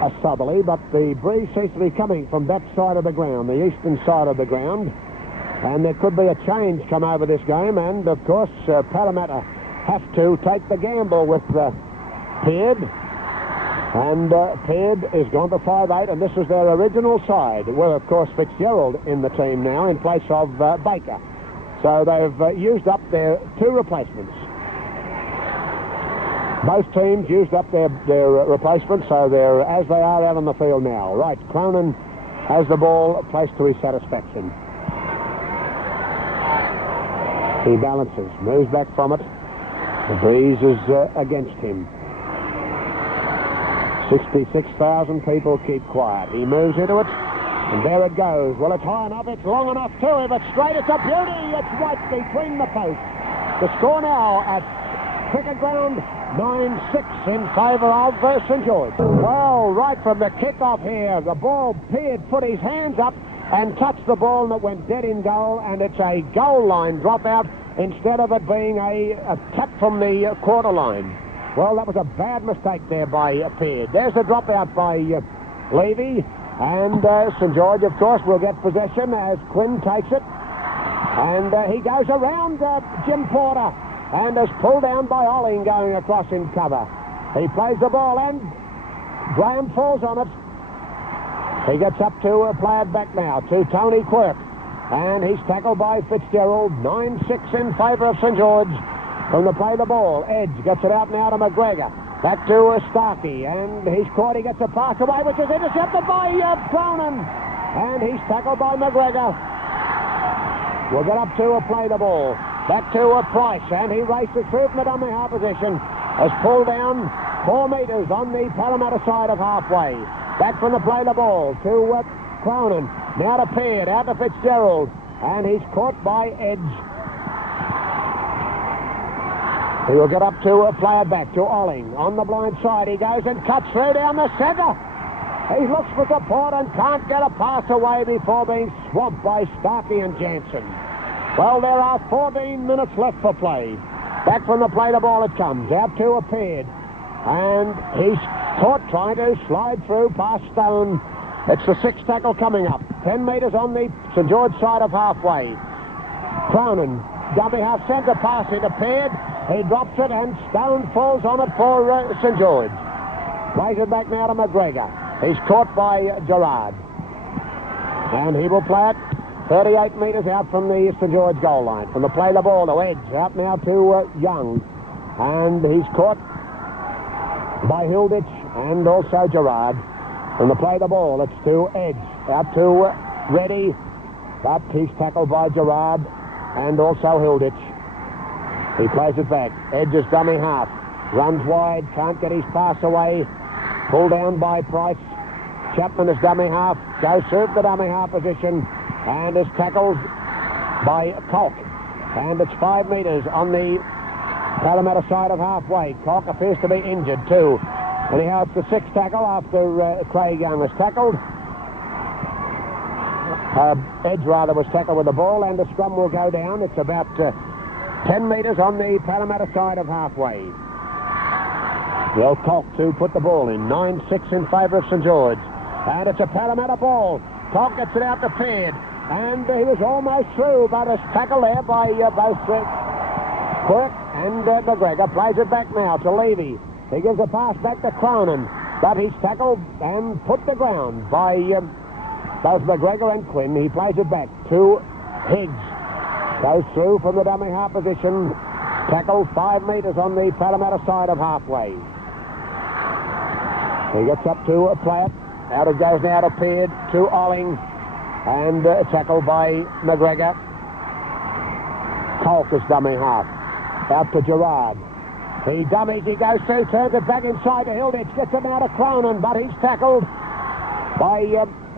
a southerly, but the breeze seems to be coming from that side of the ground, the eastern side of the ground. And there could be a change come over this game, and of course Parramatta have to take the gamble with Peard. And Peard is gone to 5'8", and this is their original side, with of course Fitzgerald in the team now in place of Baker. So they've used up their two replacements. Both teams used up their replacements, so they're as they are out on the field now. Right, Cronin has the ball placed to his satisfaction. He balances, moves back from it. The breeze is against him. 66,000 people keep quiet. He moves into it, and there it goes. Well, it's high enough, it's long enough too. If it's straight, it's a beauty. It's right between the posts. The score now at cricket ground, 9-6 in favour of St George. Well, right from the kick-off here, the ball, Peard put his hands up and touched the ball, and it went dead in goal, and it's a goal line dropout instead of it being a tap from the quarter line. Well, that was a bad mistake there by Peard. There's the dropout by Levy, and St George, of course, will get possession as Quinn takes it. And he goes around Jim Porter and is pulled down by Olling going across in cover. He plays the ball and Graham falls on it. He gets up to play it back now to Tony Quirk. And he's tackled by Fitzgerald. 9-6 in favour of St George. From the play the ball, Edge gets it out now to McGregor. Back to Starkey, and he's caught. He gets a pass away, which is intercepted by Cronin. And he's tackled by McGregor. We'll get up to play the ball. Back to Price, and he races through from the dummy half position. Has pulled down 4 metres on the Parramatta side of halfway. Back from the play the ball to Cronin. Now to Peard, out to Fitzgerald. And he's caught by Edge. He will get up to play it back to Olling. On the blind side, he goes and cuts through down the centre. He looks for support and can't get a pass away before being swamped by Starkey and Jansen. Well, there are 14 minutes left for play. Back from the play the ball it comes. Out to Peard. And he's caught trying to slide through past Stone. It's the 6th tackle coming up. 10 metres on the St George side of halfway. Cronin, dummy half centre pass into Peard. He drops it and Stone falls on it for St George. Plays it back now to McGregor. He's caught by Gerard. And he will play it 38 metres out from the St George goal line. From the play the ball to Edge. Out now to Young. And he's caught by Hilditch and also Gerard. From the play the ball, it's to Edge. Out to Reddy. But he's tackled by Gerard and also Hilditch. He plays it back. Edge is dummy half. Runs wide. Can't get his pass away. Pulled down by Price. Chapman is dummy half. Goes through the dummy half position. And is tackled by Cock. And it's 5 metres on the Parramatta side of halfway. Cock appears to be injured too. Anyhow, it's the 6th tackle after Craig Young was tackled. Edge rather was tackled with the ball, and the scrum will go down. It's about 10 metres on the Parramatta side of halfway. Well, Cock to put the ball in. 9-6 in favour of St George. And it's a Parramatta ball. Cock gets it out to Peard. And he was almost through, but it's tackled there by both Quirk and McGregor. Plays it back now to Levy. He gives a pass back to Cronin. But he's tackled and put to ground by both McGregor and Quinn. He plays it back to Higgs. Goes through from the dummy half position. Tackled 5 metres on the Parramatta side of halfway. He gets up to play it. Out it goes now to Peard, to Olling. And tackled by McGregor. Colk is dummy half. Out to Gerard. He dummies, he goes through, turns it back inside to Hilditch. Gets it now to Cronin, but he's tackled by,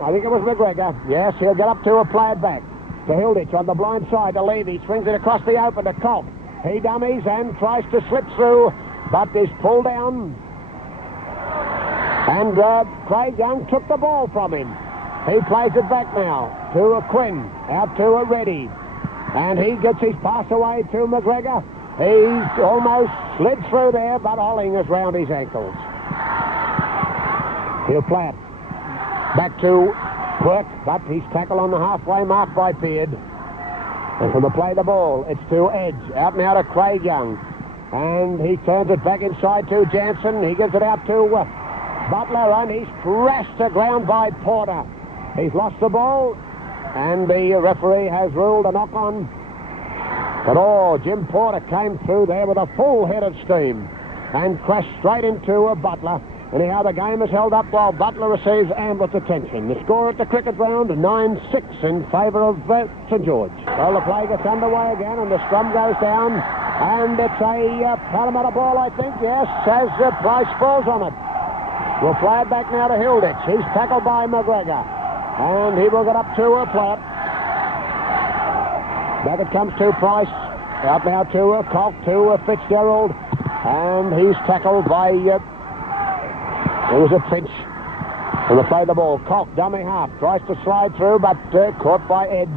I think it was McGregor. Yes, he'll get up to play it back. To Hilditch on the blind side to Levy. Swings it across the open to Cock. He dummies and tries to slip through, but is pulled down. And Craig Young took the ball from him. He plays it back now to Quinn. Out to Reddy. And he gets his pass away to McGregor. He's almost slid through there, but Olling is round his ankles. He'll play it back to Quirk, but he's tackled on the halfway mark by Beard. And from the play the ball, it's to Edge. Out now to Craig Young. And he turns it back inside to Jansen. He gives it out to Butler, and he's crashed to ground by Porter. He's lost the ball, and the referee has ruled a knock-on. But Jim Porter came through there with a full head of steam and crashed straight into Butler. Anyhow, the game is held up while Butler receives ambulance attention. The score at the cricket ground, 9-6 in favour of St George. Well, the play gets underway again, and the scrum goes down, and it's a Parramatta ball, I think, yes, as Price falls on it. We'll play it back now to Hilditch. He's tackled by McGregor, and he will get up to play it. Back it comes to Price. Out now to Cock, to Fitzgerald, and he's tackled by... It was a Finch. And they play the ball. Cock, dummy half, tries to slide through, but caught by Edge.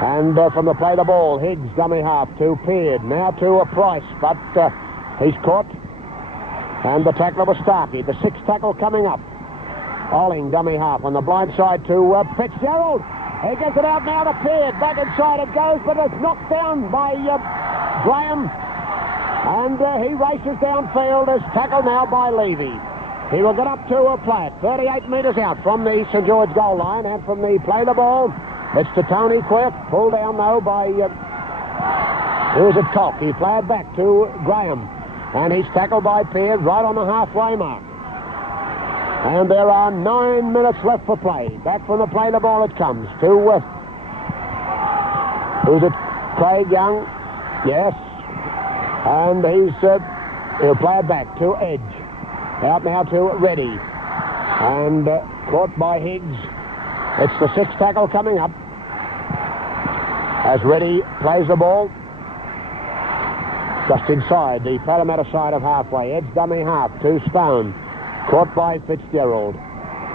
And from the play the ball, Higgs, dummy half, to Peard. Now to Price, but he's caught. And the tackler was Starkey. The sixth tackle coming up. Olling, dummy half, on the blind side to Fitzgerald. He gets it out now to Peard. Back inside it goes, but it's knocked down by Graham. And he races downfield. Is tackled now by Levy. He will get up to a Platt, 38 metres out from the St George goal line, and from the play the ball, it's to Tony Quirk. Pulled down though by who was it? Cock. He played back to Graham, and he's tackled by Peard right on the halfway mark. And there are 9 minutes left for play. Back from the play the ball it comes to who's it? Craig Young. Yes. And he'll play it back to Edge. Out now to Reddy. And caught by Higgs. It's the 6th tackle coming up. As Reddy plays the ball just inside the Parramatta side of halfway. Edge dummy half to Stone. Caught by Fitzgerald.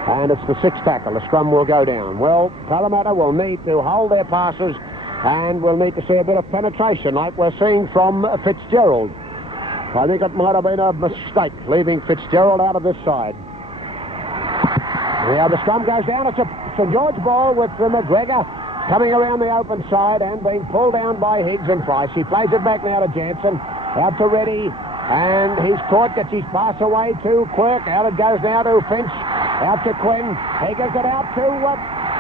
And it's the 6th tackle. The scrum will go down. Well, Parramatta will need to hold their passes, and we'll need to see a bit of penetration like we're seeing from Fitzgerald. I think it might have been a mistake leaving Fitzgerald out of this side. Now the scrum goes down. It's a St George ball with McGregor coming around the open side and being pulled down by Higgs and Price. He plays it back now to Jansen. Out to Reddy. And he's caught, gets his pass away to Quirk. Out it goes now to Finch. Out to Quinn. He gives it out to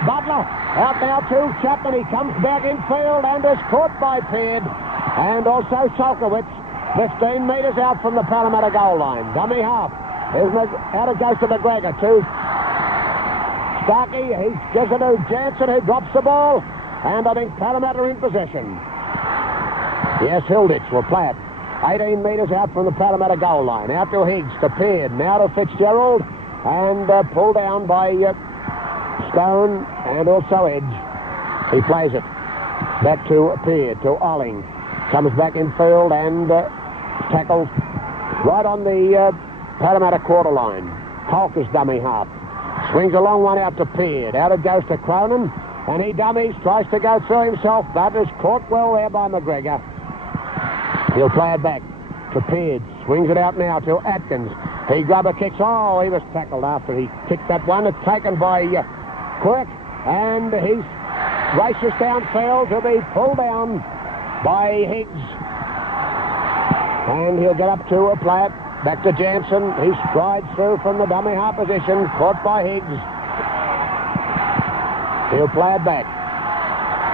Butler. Out now to Chapman. He comes back infield and is caught by Peard. And also Solkowitz. 15 metres out from the Parramatta goal line. Dummy half. Out it goes to McGregor. To Starkey. He gives it to Jansen, who drops the ball. And I think Parramatta in possession. Yes, Hilditch will play it. 18 metres out from the Parramatta goal line. Out to Higgs, to Peard, now to Fitzgerald, and pulled down by Stone and also Edge. He plays it back to Peard, to Olling. Comes back in field and tackles right on the Parramatta quarter line. Polk is dummy half. Swings a long one out to Peard. Out it goes to Cronin, and he dummies, tries to go through himself, but is caught well there by McGregor. He'll play it back to Peard. Swings it out now to Atkins. He grubber kicks. Oh, he was tackled after he kicked that one. It's taken by Quirk, and he races downfield to be pulled down by Higgs. And he'll get up to a Platt. Back to Jansen. He strides through from the dummy half position. Caught by Higgs. He'll play it back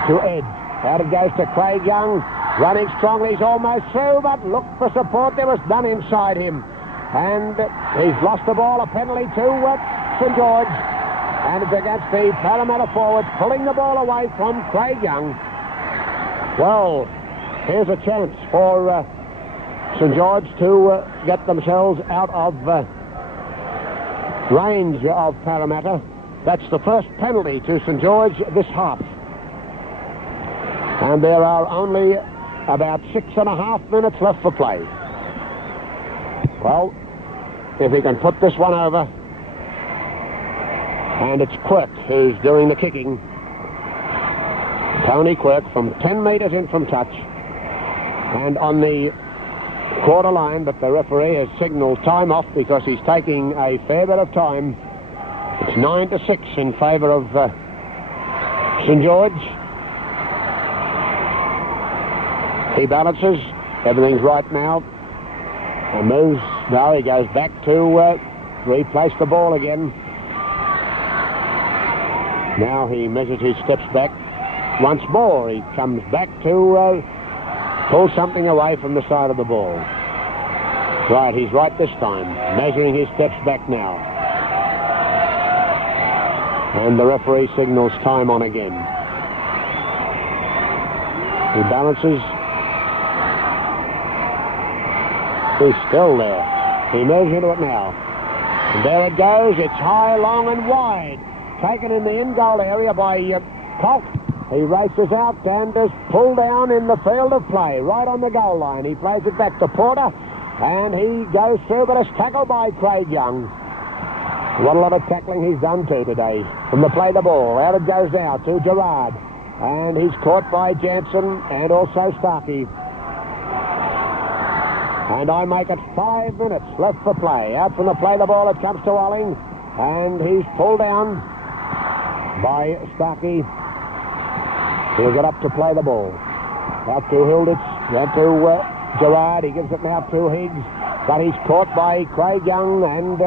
to Ed. Out it goes to Craig Young. Running strongly, he's almost through, but look for support. There was none inside him. And he's lost the ball, a penalty to St George. And it's against the Parramatta forwards, pulling the ball away from Craig Young. Well, here's a chance for St George to get themselves out of range of Parramatta. That's the first penalty to St George this half. And there are only about 6.5 minutes left for play. Well, if he can put this one over. And it's Quirk who's doing the kicking. Tony Quirk from 10 metres in from touch. And on the quarter line, but the referee has signalled time off because he's taking a fair bit of time. It's 9-6 in favour of St George. He balances. Everything's right now. And moves. No, he goes back to replace the ball again. Now he measures his steps back. Once more, he comes back to pull something away from the side of the ball. Right, he's right this time. Measuring his steps back now. And the referee signals time on again. He balances. He's still there. He moves into it now. And there it goes. It's high, long, and wide. Taken in the in-goal area by Cock. He races out and is pulled down in the field of play, right on the goal line. He plays it back to Porter, and he goes through, but is tackled by Craig Young. What a lot of tackling he's done today. From the play the ball, out it goes now to Gerard. And he's caught by Jansen and also Starkey. And I make it 5 minutes left for play. Out from the play the ball, it comes to Olling. And he's pulled down by Starkey. He'll get up to play the ball. Out to Hilditch. Out to Gerard. He gives it now to Higgs. But he's caught by Craig Young and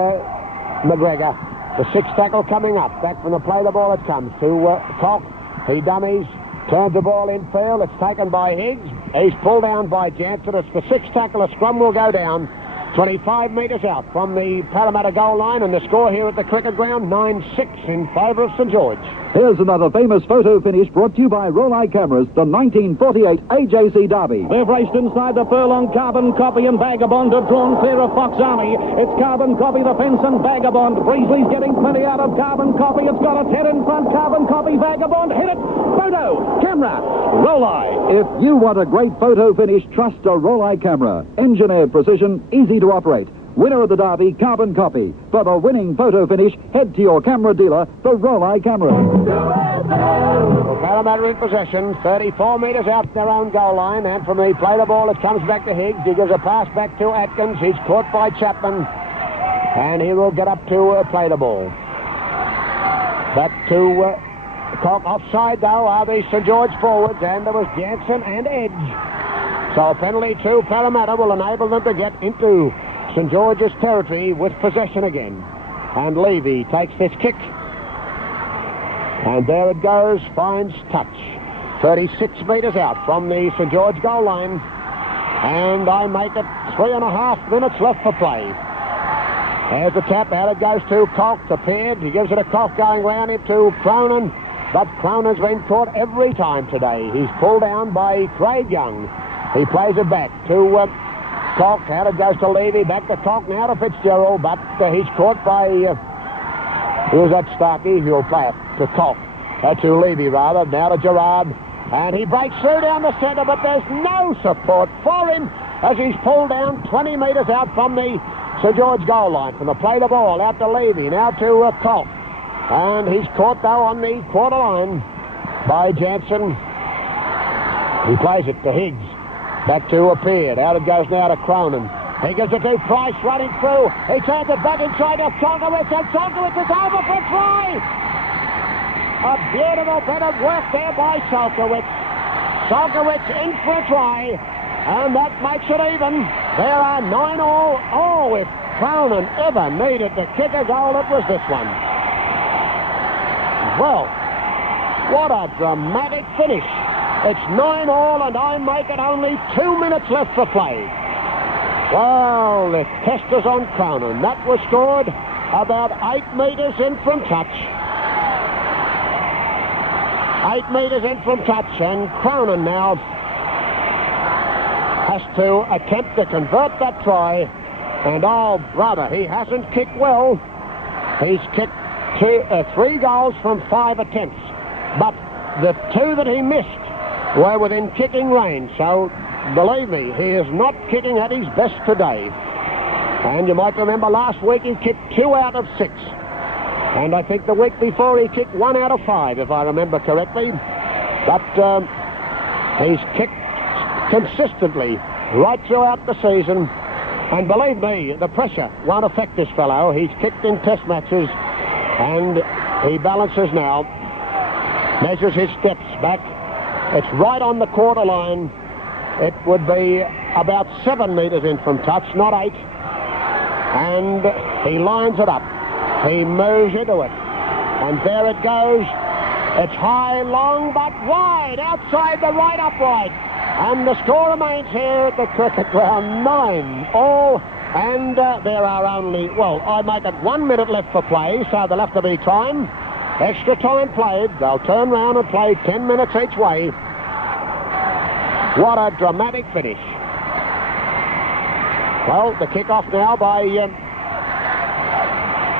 McGregor. The sixth tackle coming up. Back from the play the ball it comes to Cock. He dummies. Turns the ball in field. It's taken by Higgs. He's pulled down by Jansen. It's the sixth tackle. A scrum will go down. 25 metres out from the Parramatta goal line, and the score here at the cricket ground, 9-6 in favour of St George. Here's another famous photo finish brought to you by Roll-Eye Cameras, the 1948 AJC Derby. They've raced inside the furlong. Carbon Copy and Vagabond have drawn clear of Fox Army. It's Carbon Copy, the fence, and Vagabond. Breesley's getting plenty out of Carbon Copy. It's got its head in front. Carbon Copy, Vagabond. Hit it. Photo. Camera. Roll-Eye. If you want a great photo finish, trust a Roll-Eye Camera. Engineered precision, easy to operate. Winner of the Derby, Carbon Copy. For the winning photo finish, head to your camera dealer, the Roll-Eye Camera. Well, Parramatta in possession, 34 metres out their own goal line, and from the play the ball, it comes back to Higgs. He gives a pass back to Atkins. He's caught by Chapman, and he will get up to play the ball. Back to Cock. Offside, though, are the St George forwards, and there was Jansen and Edge. So a penalty to Parramatta will enable them to get into St George's territory with possession again. And Levy takes this kick. And there it goes, finds touch. 36 metres out from the St George goal line. And I make it 3.5 minutes left for play. There's the tap, out it goes to Cock, to Peard. He gives it a Cock going round him to Cronin. But Cronin's been caught every time today. He's pulled down by Craig Young. He plays it back to Cock. Out it goes to Levy. Back to Cock, now to Fitzgerald. But he's caught by... who's that, Starkey? He'll play it to Cock. To Levy, rather. Now to Gerard. And he breaks through down the centre, but there's no support for him as he's pulled down 20 metres out from the St George goal line. From the play the ball, out to Levy. Now to Cock. And he's caught, though, on the quarter line by Jansen. He plays it to Higgs. Back to Peard. Out it goes now to Cronin. He gives it to Price running through. He turns it back inside to Solkowitz, and Solkowitz is over for a try. A beautiful bit of work there by Solkowitz. Solkowitz in for a try, and that makes it even. There are 9-all. Oh, if Cronin ever needed to kick a goal, it was this one. Well, what a dramatic finish. It's 9-all, and I make it only 2 minutes left for play. Well, the test is on Cronin. That was scored about 8 metres in from touch. 8 metres in from touch, and Cronin now has to attempt to convert that try. And, oh, brother, he hasn't kicked well. He's kicked 3 goals from 5 attempts. But the 2 that he missed were within kicking range. So, believe me, he is not kicking at his best today. And you might remember last week he kicked 2 out of 6. And I think the week before he kicked 1 out of 5, if I remember correctly. But he's kicked consistently right throughout the season. And believe me, the pressure won't affect this fellow. He's kicked in test matches, and he balances now. Measures his steps back. It's right on the quarter line. It would be about 7 metres in from touch, not 8. And he lines it up. He moves into it. And there it goes. It's high, long, but wide, outside the right upright. And the score remains here at the cricket ground, 9-all. And there are only, well, I make it 1 minute left for play, so there'll have to be time. Extra time played. They'll turn round and play 10 minutes each way. What a dramatic finish. Well, the kick-off now by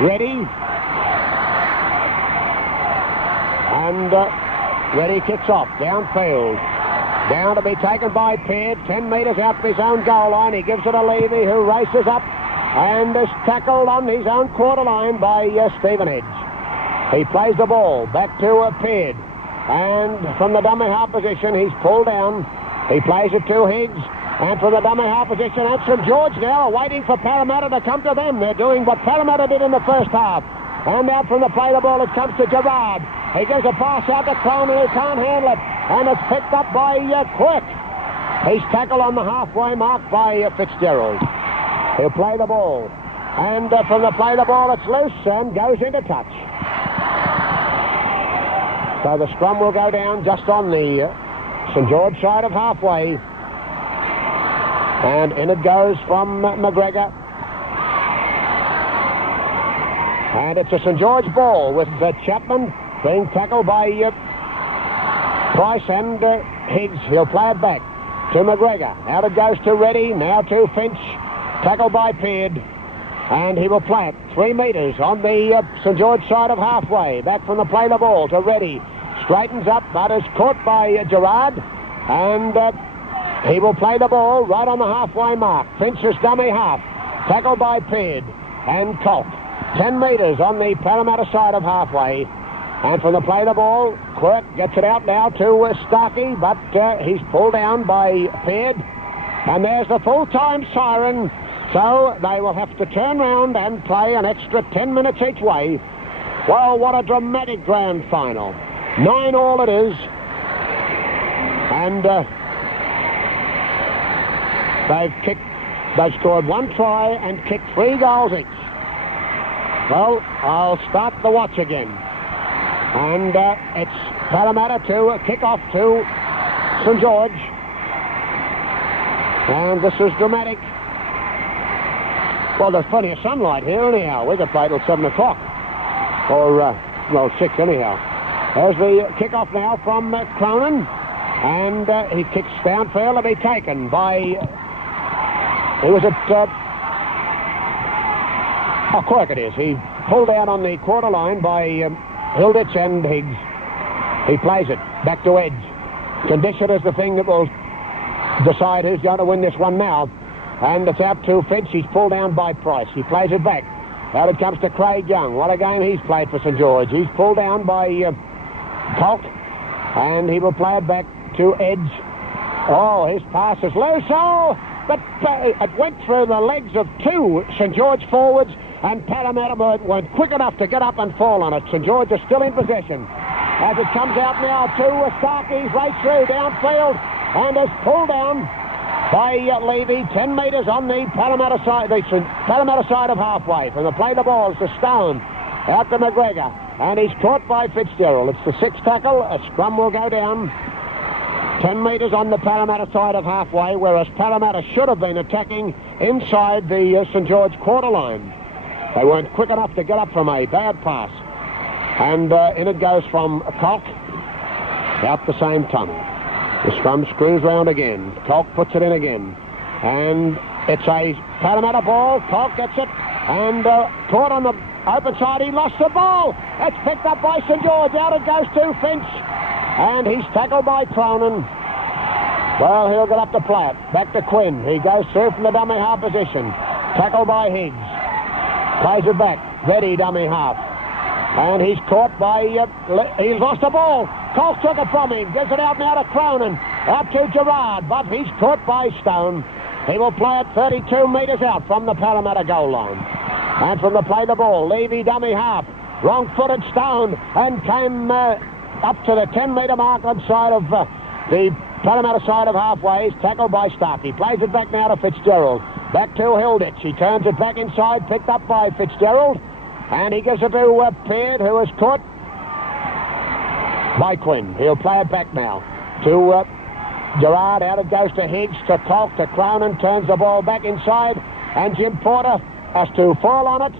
Reddy. And Reddy kicks off downfield. Down to be taken by Peard, 10 metres out from his own goal line. He gives it to Levy, who races up and is tackled on his own quarter line by Stephen Edge. He plays the ball back to Peard. And from the dummy half position, he's pulled down. He plays it to Higgs. And from the dummy half position, and St George now waiting for Parramatta to come to them. They're doing what Parramatta did in the first half. And out from the play the ball, it comes to Gerard. He gives a pass out to Cronin, who can't handle it. and it's picked up by Quirk. He's tackled on the halfway mark by Fitzgerald. He'll play the ball. And from the play the ball, it's loose and goes into touch. So the scrum will go down just on the St George side of halfway. And in it goes from McGregor. And it's a St George ball with Chapman being tackled by Price and Higgs. He'll play it back to McGregor. Out it goes to Reddy. Now to Finch. Tackled by Peard. And he will play it 3 metres on the St George side of halfway. Back from the play the ball to Reddy. Straightens up, but is caught by Gerard. And he will play the ball right on the halfway mark. Finch's dummy half. Tackled by Peard and Colt. 10 metres on the Parramatta side of halfway. And from the play the ball, Quirk gets it out now to Starkey, but he's pulled down by Peard. And there's the full-time siren. So they will have to turn round and play an extra 10 minutes each way. Well, what a dramatic grand final. 9 all it is. And they've scored 1 try and kicked 3 goals each. Well, I'll start the watch again. And it's Parramatta to kick off to St George. And this is dramatic. Well, there's plenty of sunlight here anyhow. We could play till 7 o'clock. Or, 6 anyhow. There's the kick-off now from Cronin. And he kicks downfield to be taken by... He was at... Quirk it is. He pulled down on the quarter line by Hilditch and Higgs. He plays it back to edge. Condition is the thing that will decide who's going to win this one now. And it's out to Finch. He's pulled down by Price. He plays it back. Out it comes to Craig Young. What a game he's played for St George. He's pulled down by Colt. And he will play it back to edge. Oh, his pass is loose. Oh, but it went through the legs of 2 St George forwards. And Parramatta weren't quick enough to get up and fall on it. St George is still in possession. As it comes out now to Starkey's right through downfield. And is pulled down by Levy, 10 metres on the Parramatta side of halfway. From the play the ball to Stone, out to McGregor, and he's caught by Fitzgerald. It's the 6th tackle. A scrum will go down 10 metres on the Parramatta side of halfway, whereas Parramatta should have been attacking inside the St George quarter line. They weren't quick enough to get up from a bad pass. And in it goes from Colt, out the same tunnel. The scrum screws round again. Colt puts it in again. And it's a Parramatta ball. Colt gets it. And caught on the open side. He lost the ball. It's picked up by St George. Out it goes to Finch. And he's tackled by Cronin. Well, he'll get up to play it. Back to Quinn. He goes through from the dummy half position. Tackled by Higgs. Plays it back. Ready dummy half. And he's caught by... he's lost the ball. Colt took it from him. Gives it out now to Cronin. Out to Gerard. But he's caught by Stone. He will play it 32 metres out from the Parramatta goal line. And from the play the ball, Levy dummy half. Wrong-footed Stone. And came up to the 10-metre mark on side of the Parramatta side of halfway. He's tackled by Starkey. Plays it back now to Fitzgerald. Back to Hilditch. He turns it back inside. Picked up by Fitzgerald. And he gives it to Peard, who is caught by Quinn. He'll play it back now to Gerard. Out it goes to Higgs, to Colt, to Cronin. Turns the ball back inside. And Jim Porter has to fall on it.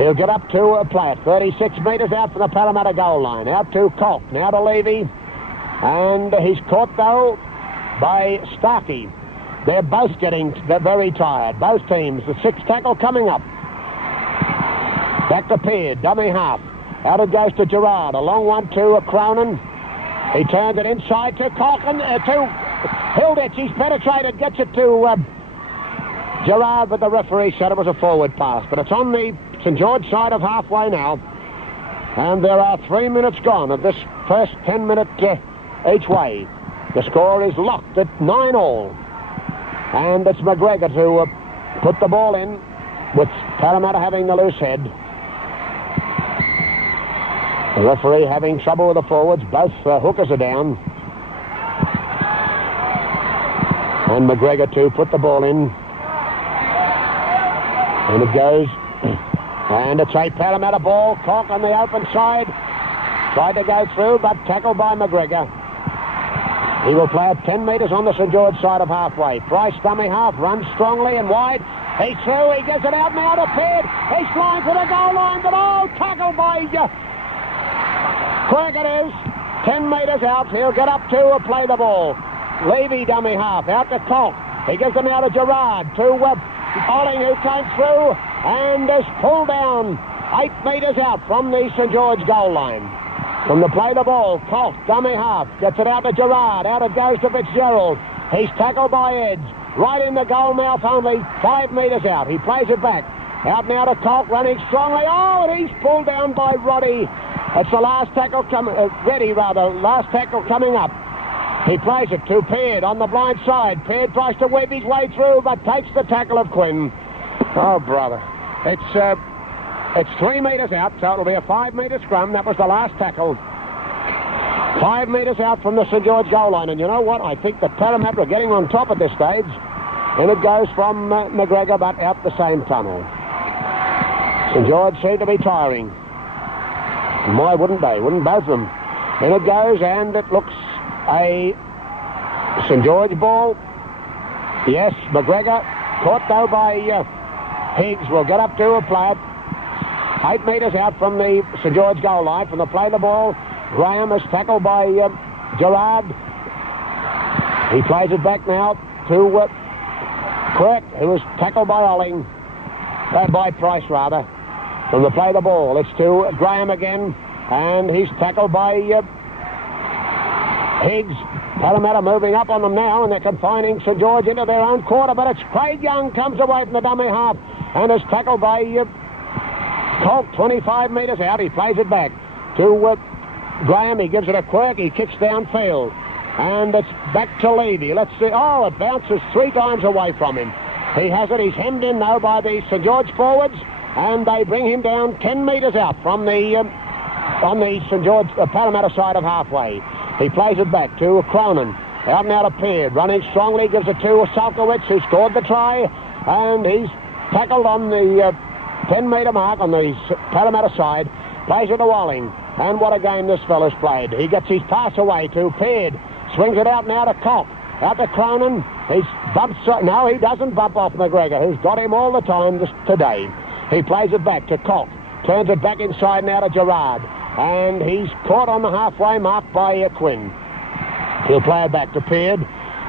He'll get up to play it. 36 metres out from the Parramatta goal line. Out to Colt. Now to Levy. And he's caught, though, by Starkey. They're very tired. Both teams. The 6th tackle coming up. Back to Peard, dummy half. Out it goes to Gerard. A long one to Cronin. He turns it inside to Cochran, to Hilditch. He's penetrated, gets it to Gerard, but the referee said it was a forward pass. But it's on the St George side of halfway now. And there are 3 minutes gone of this first 10-minute each way. The score is locked at 9 all. And it's McGregor to put the ball in, with Parramatta having the loose head. The referee having trouble with the forwards. Both hookers are down. And McGregor to put the ball in. And it goes. And it's a Parramatta ball. Cock on the open side. Tried to go through, but tackled by McGregor. He will play it 10 metres on the St George side of halfway. Price, dummy half, runs strongly and wide. He's through. He gives it out now to Peard. He's flying for the goal line, but tackled by Quirk it is. 10 metres out. He'll get up to play the ball. Levy, dummy half, out to Colt. He gives them out to Gerard. To Olling, who came through and is pulled down 8 metres out from the St George goal line. From the play the ball, Colt, dummy half, gets it out to Gerard. Out it goes to Fitzgerald. He's tackled by Edge. Right in the goal mouth, only 5 metres out. He plays it back. Out now to Colt, running strongly. And he's pulled down by Roddy. It's the last tackle last tackle coming up. He plays it to Peard on the blind side. Peard tries to weave his way through, but takes the tackle of Quinn. Oh, brother. It's 3 metres out, so it'll be a 5-metre scrum. That was the last tackle. 5 metres out from the St George goal line. And you know what? I think the Parramatta are getting on top at this stage. And it goes from McGregor, but out the same tunnel. St George seem to be tiring. Why wouldn't they? Wouldn't both of them? In it goes, and it looks a St George ball. Yes, McGregor, caught though by Higgs, will get up to a play it. 8 metres out from the St George goal line. From the play the ball, Graham is tackled by Gerard. He plays it back now to Quirk, who was tackled by Olling. By Price, rather. From the play the ball, it's to Graham again, and he's tackled by Higgs. Parramatta moving up on them now, and they're confining St George into their own quarter, but it's Craig Young comes away from the dummy half and is tackled by Colt, 25 metres out. He plays it back to Graham. He gives it a Quirk. He kicks downfield, and it's back to Levy. Let's see. It bounces 3 times away from him. He has it. He's hemmed in, though, by the St George forwards, and they bring him down 10 metres out from the on the St George Parramatta side of halfway. He plays it back to Cronin. Out now to Peard. Running strongly, gives it to Salkowitz, who scored the try, and he's tackled on the 10-metre mark on the Parramatta side. Plays it to Walling. And what a game this fella's played. He gets his pass away to Peard. Swings it out now to Cock. Out to Cronin. He bumps. No, he doesn't bump off McGregor, who's got him all the time today. He plays it back to Cock. Turns it back inside now to Gerard. And he's caught on the halfway mark by Quinn. He'll play it back to Peard.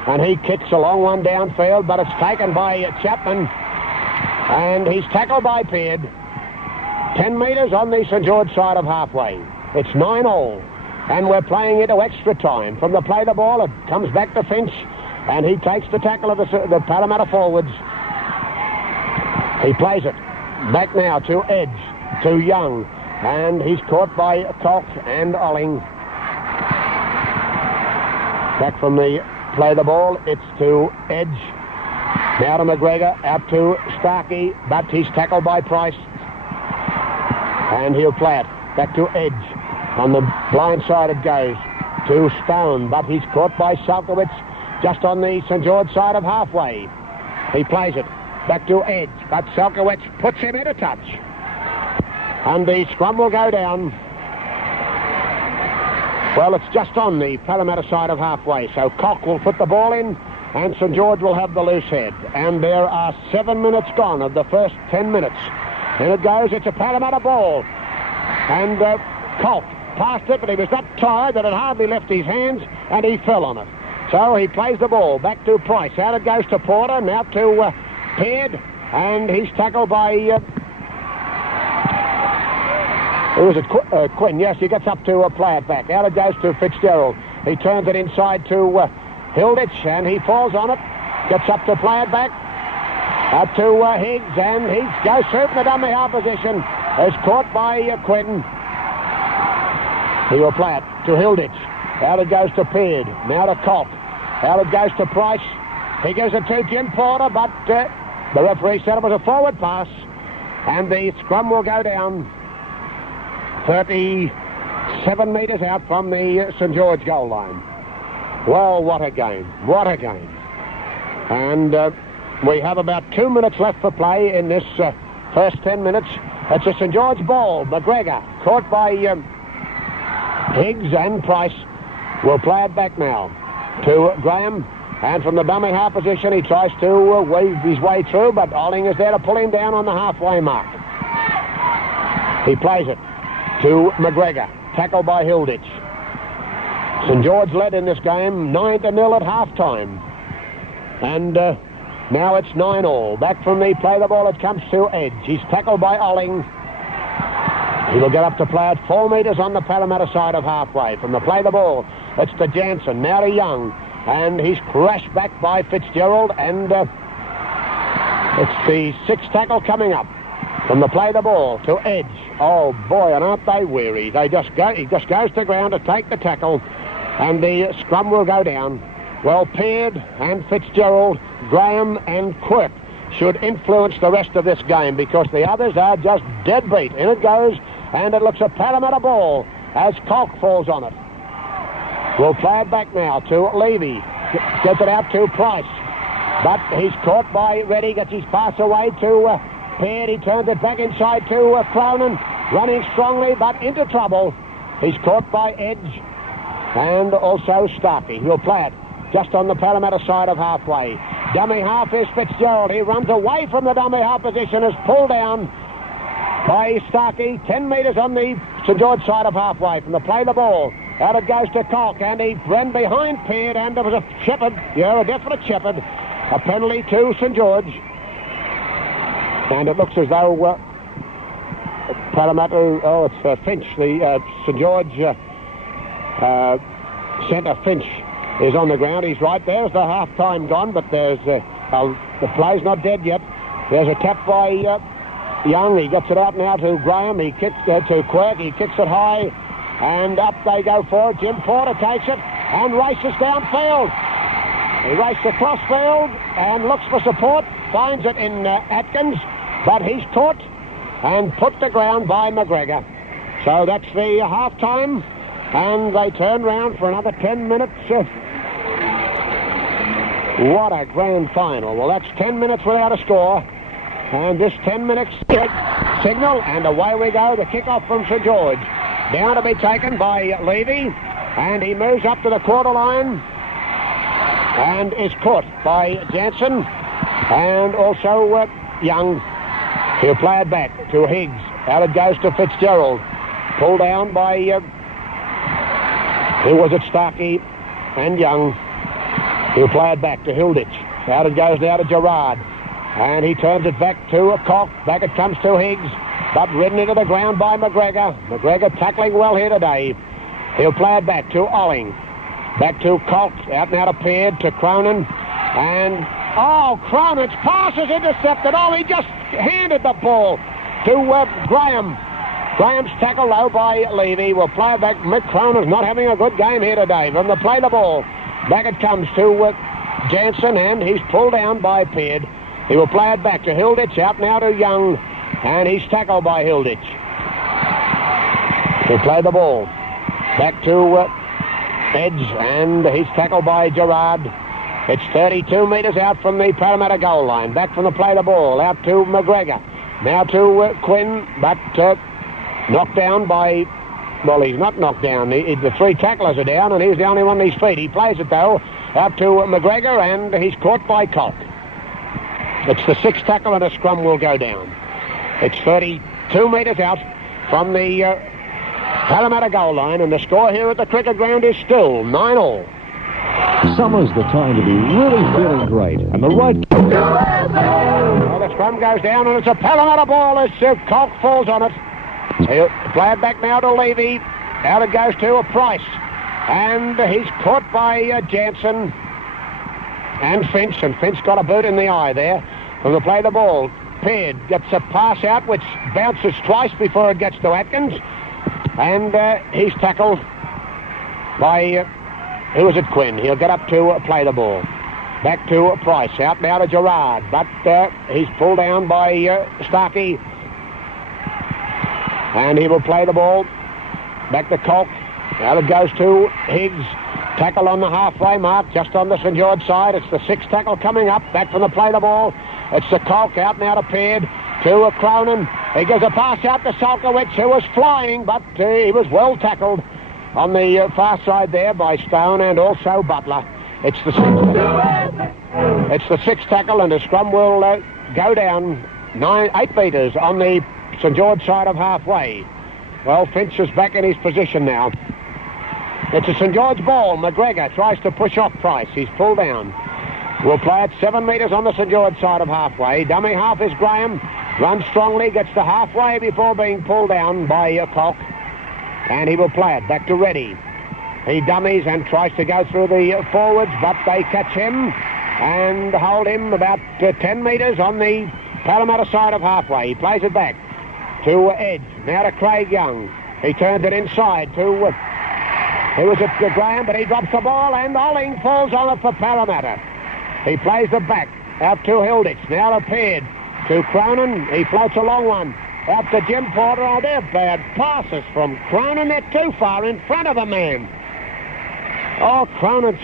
And he kicks a long one downfield, but it's taken by Chapman. And he's tackled by Peard. 10 metres on the St George side of halfway. It's 9-all. And we're playing into extra time. From the play the ball, it comes back to Finch. And he takes the tackle of the Parramatta forwards. He plays it back now to Edge, to Young. And he's caught by Cock and Olling. Back from the play the ball, it's to Edge. Now to McGregor, out to Starkey, but he's tackled by Price. And he'll play it back to Edge. On the blind side it goes to Stone, but he's caught by Salkowitz just on the St George side of halfway. He plays it back to Edge, but Salkowitz puts him into touch. And the scrum will go down. Well, it's just on the Parramatta side of halfway, so Cock will put the ball in, and St George will have the loose head. And there are 7 minutes gone of the first 10 minutes. And it goes, it's a Parramatta ball. And Cock passed it, but he was that tired that it hardly left his hands, and he fell on it. So he plays the ball back to Price. Out it goes to Porter, now to Peard, and he's tackled by... Who was it? Quinn. Yes, he gets up to play it back. Out it goes to Fitzgerald. He turns it inside to Hilditch, and he falls on it. Gets up to play it back. Up to Higgs, and he goes through from the dummy half position. Is caught by Quinn. He will play it to Hilditch. Out it goes to Peard. Now to Cock. Out it goes to Price. He gives it to Jim Porter, but the referee said it was a forward pass. And the scrum will go down. 30 7 metres out from the St George goal line. Well, what a game. What a game. And we have about 2 minutes left for play in this first 10 minutes. It's a St George ball. McGregor, caught by Higgs and Price, will play it back now to Graham. And from the dummy half position, he tries to weave his way through, but Olling is there to pull him down on the halfway mark. He plays it to McGregor, tackled by Hilditch. St George led in this game 9-0 at half-time. And now it's 9-all. Back from the play the ball, it comes to Edge. He's tackled by Olling. He will get up to play it 4 metres on the Parramatta side of halfway. From the play the ball, it's to Jansen, now to Young. And he's crashed back by Fitzgerald, and it's the sixth tackle coming up. From the play the ball to Edge. Oh boy, and aren't they weary? He just goes to ground to take the tackle, and the scrum will go down. Well, Peard and Fitzgerald, Graham and Quirk should influence the rest of this game, because the others are just dead beat. In it goes, and it looks a Parramatta ball as Colk falls on it. We'll play it back now to Levy. Gets it out to Price. But he's caught by Reddy. Gets his pass away to Peard. He turns it back inside to Cronin. Running strongly, but into trouble. He's caught by Edge. And also Starkey. He'll play it just on the Parramatta side of halfway. Dummy half is Fitzgerald. He runs away from the dummy half position. Is pulled down by Starkey. 10 metres on the St George side of halfway. From the play the ball. Out it goes to Colk, and he ran behind Peard, and there was a shepherd, a definite shepherd. A penalty to St George. And it looks as though Parramatta, it's Finch, the St George centre Finch is on the ground. He's right there. There's the half-time gone, but there's the play's not dead yet. There's a tap by Young. He gets it out now to Graham. He kicks to Quirk. He kicks it high. And up they go for it. Jim Porter takes it and races downfield. He races across field and looks for support. Finds it in Atkins, but he's caught and put to ground by McGregor. So that's the half-time, and they turn round for another 10 minutes. What a grand final. Well, that's 10 minutes without a score. And this 10 minutes signal, and away we go. The kick-off from St George. Down to be taken by Levy, and he moves up to the quarter line and is caught by Jansen and also Young. He'll play it back to Higgs. Out it goes to Fitzgerald. Pulled down by, who was it, Starkey and Young. He'll play it back to Hilditch. Out it goes now to Gerard. And he turns it back to a Colk. Back it comes to Higgs. But ridden into the ground by McGregor. McGregor tackling well here today. He'll play it back to Olling. Back to Colk. Out now to Peard, to Cronin. And, Cronin's pass is intercepted. He just handed the ball to Graham. Graham's tackle low by Levy. We'll play it back. Mick Cronin's not having a good game here today. From the play the ball. Back it comes to Jansen, and he's pulled down by Peard. He will play it back to Hilditch. Out now to Young. And he's tackled by Hilditch. He'll play the ball. Back to Edge, and he's tackled by Gerard. It's 32 metres out from the Parramatta goal line. Back from the play the ball. Out to McGregor. Now to Quinn, but knocked down by... Well, he's not knocked down. The three tacklers are down, and he's the only one on his feet. He plays it, though, out to McGregor, and he's caught by Colk. It's the sixth tackle, and a scrum will go down. It's 32 metres out from the Parramatta goal line, and the score here at the cricket ground is still 9-all. Summer's the time to be really feeling great, and the right... Well, the scrum goes down, and it's a Parramatta ball as Colk falls on it. He'll play it back now to Levy. Out it goes to a Price, and he's caught by Jansen and Finch got a boot in the eye there. From the play the ball. Peard gets a pass out which bounces twice before it gets to Atkins, and he's tackled by who was it, Quinn. He'll get up to play the ball. Back to Price. Out now to Gerard, but he's pulled down by Starkey, and he will play the ball Back to Colk. Now it goes to Higgs. Tackle on the halfway mark, just on the St George side. It's the 6th tackle coming up. Back from the play the ball. It's the Colk out now to Peard. To a Cronin. He gives a pass out to Solkowitz, who was flying, but he was well tackled on the far side there by Stone and also Butler. It's the 6th tackle, and the scrum will go down 8 metres on the St George side of halfway. Well, Finch is back in his position now. It's a St George ball. McGregor tries to push off Price. He's pulled down. We'll play it 7 metres on the St George side of halfway. Dummy half is Graham. Runs strongly, gets to halfway before being pulled down by Cock. And he will play it back to Reddy. He dummies and tries to go through the forwards, but they catch him and hold him about 10 metres on the Parramatta side of halfway. He plays it back to Edge. Now to Craig Young. He turns it inside to... He was at Graham, but he drops the ball, and Olling falls on it for Parramatta. He plays the back out to Hilditch. Now to Peard. To Cronin. He floats a long one. Out to Jim Porter. Oh, they're bad passes from Cronin. They're too far in front of the man. Oh, Cronin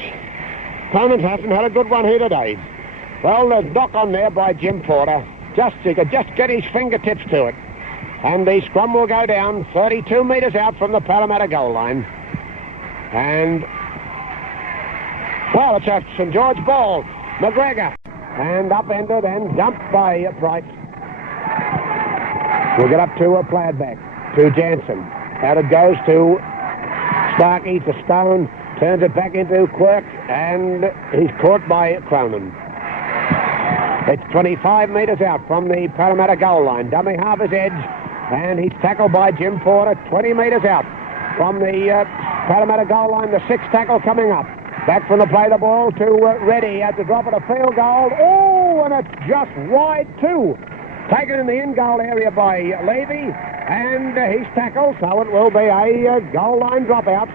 hasn't had a good one here today. Well, there's knock on there by Jim Porter. He could just get his fingertips to it. And the scrum will go down 32 metres out from the Parramatta goal line. And, well, it's a St George ball. McGregor. And upended and dumped by Price. We'll get up to a Plaid back. To Jansen. Out it goes to Starkey, to Stone. Turns it back into Quirk. And he's caught by Cronin. It's 25 metres out from the Parramatta goal line. Dummy half is Edge. And he's tackled by Jim Porter. 20 metres out from the Parramatta goal line. The 6th tackle coming up. Back from the play the ball to Reddy at the drop of a field goal. Oh, and it's just wide too. Taken in the in-goal area by Levy, and he's tackled, so it will be a goal line dropout.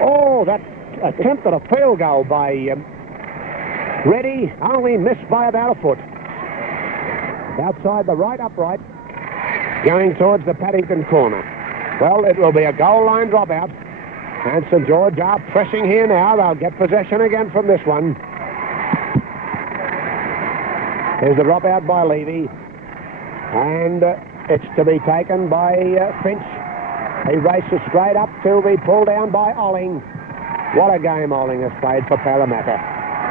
Oh, that attempt at a field goal by Reddy only missed by about a foot. Outside the right upright, going towards the Paddington corner. Well, it will be a goal line dropout. And St George are pressing here now. They'll get possession again from this one. Here's the drop out by Levy. And it's to be taken by Finch. He races straight up to be pulled down by Olling. What a game Olling has played for Parramatta.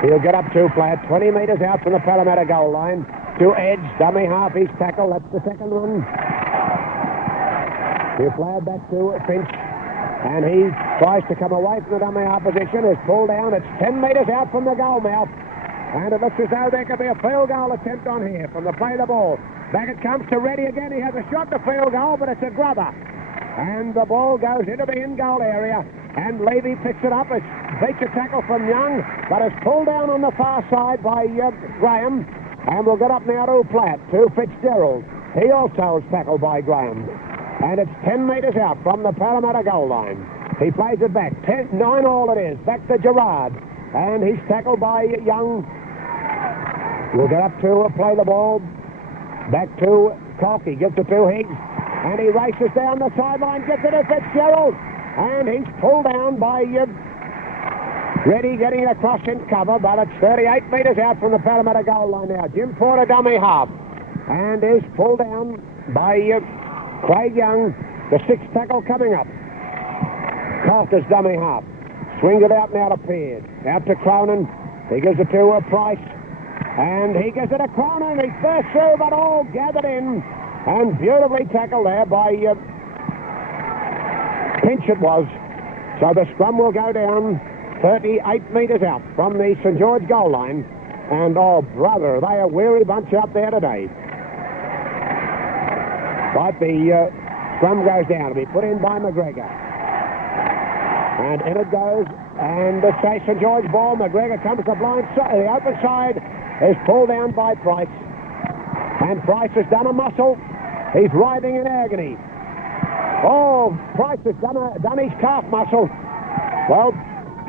He'll get up to play it 20 metres out from the Parramatta goal line. To Edge, dummy half, his tackle. That's the second one. He'll play it back to Finch. And he tries to come away from the dummy half position. Is pulled down. It's 10 metres out from the goal mouth. And it looks as though there could be a field goal attempt on here from the play the ball. Back it comes to Reddy again. He has a shot to field goal, but it's a grubber. And the ball goes into the in-goal area. And Levy picks it up. It's beats a tackle from Young, but it's pulled down on the far side by Graham. And we'll get up now to Platt, to Fitzgerald. He also is tackled by Graham. And it's 10 metres out from the Parramatta goal line. He plays it back. 9 all it is. Back to Gerard. And he's tackled by Young. We'll get up to play the ball. Back to Cock. He gives it to Higgs. And he races down the sideline. Gets it to Fitzgerald. And he's pulled down by Reddy getting it across in cover. But it's 38 metres out from the Parramatta goal line now. Jim Porter dummy half. And is pulled down by... Craig Young, the 6th tackle coming up. Carter's dummy half. Swings it out now to Peard. Out to Cronin. He gives it to Price. And he gives it to Cronin. He's first through, but all gathered in. And beautifully tackled there by Pinch it was. So the scrum will go down 38 metres out from the St George goal line. And, oh, brother, are they a weary bunch out there today. But the scrum goes down to be put in by McGregor. And in it goes. And the St George ball. McGregor comes to the blind side. The open side is pulled down by Price. And Price has done a muscle. He's writhing in agony. Oh, Price has done his calf muscle. Well,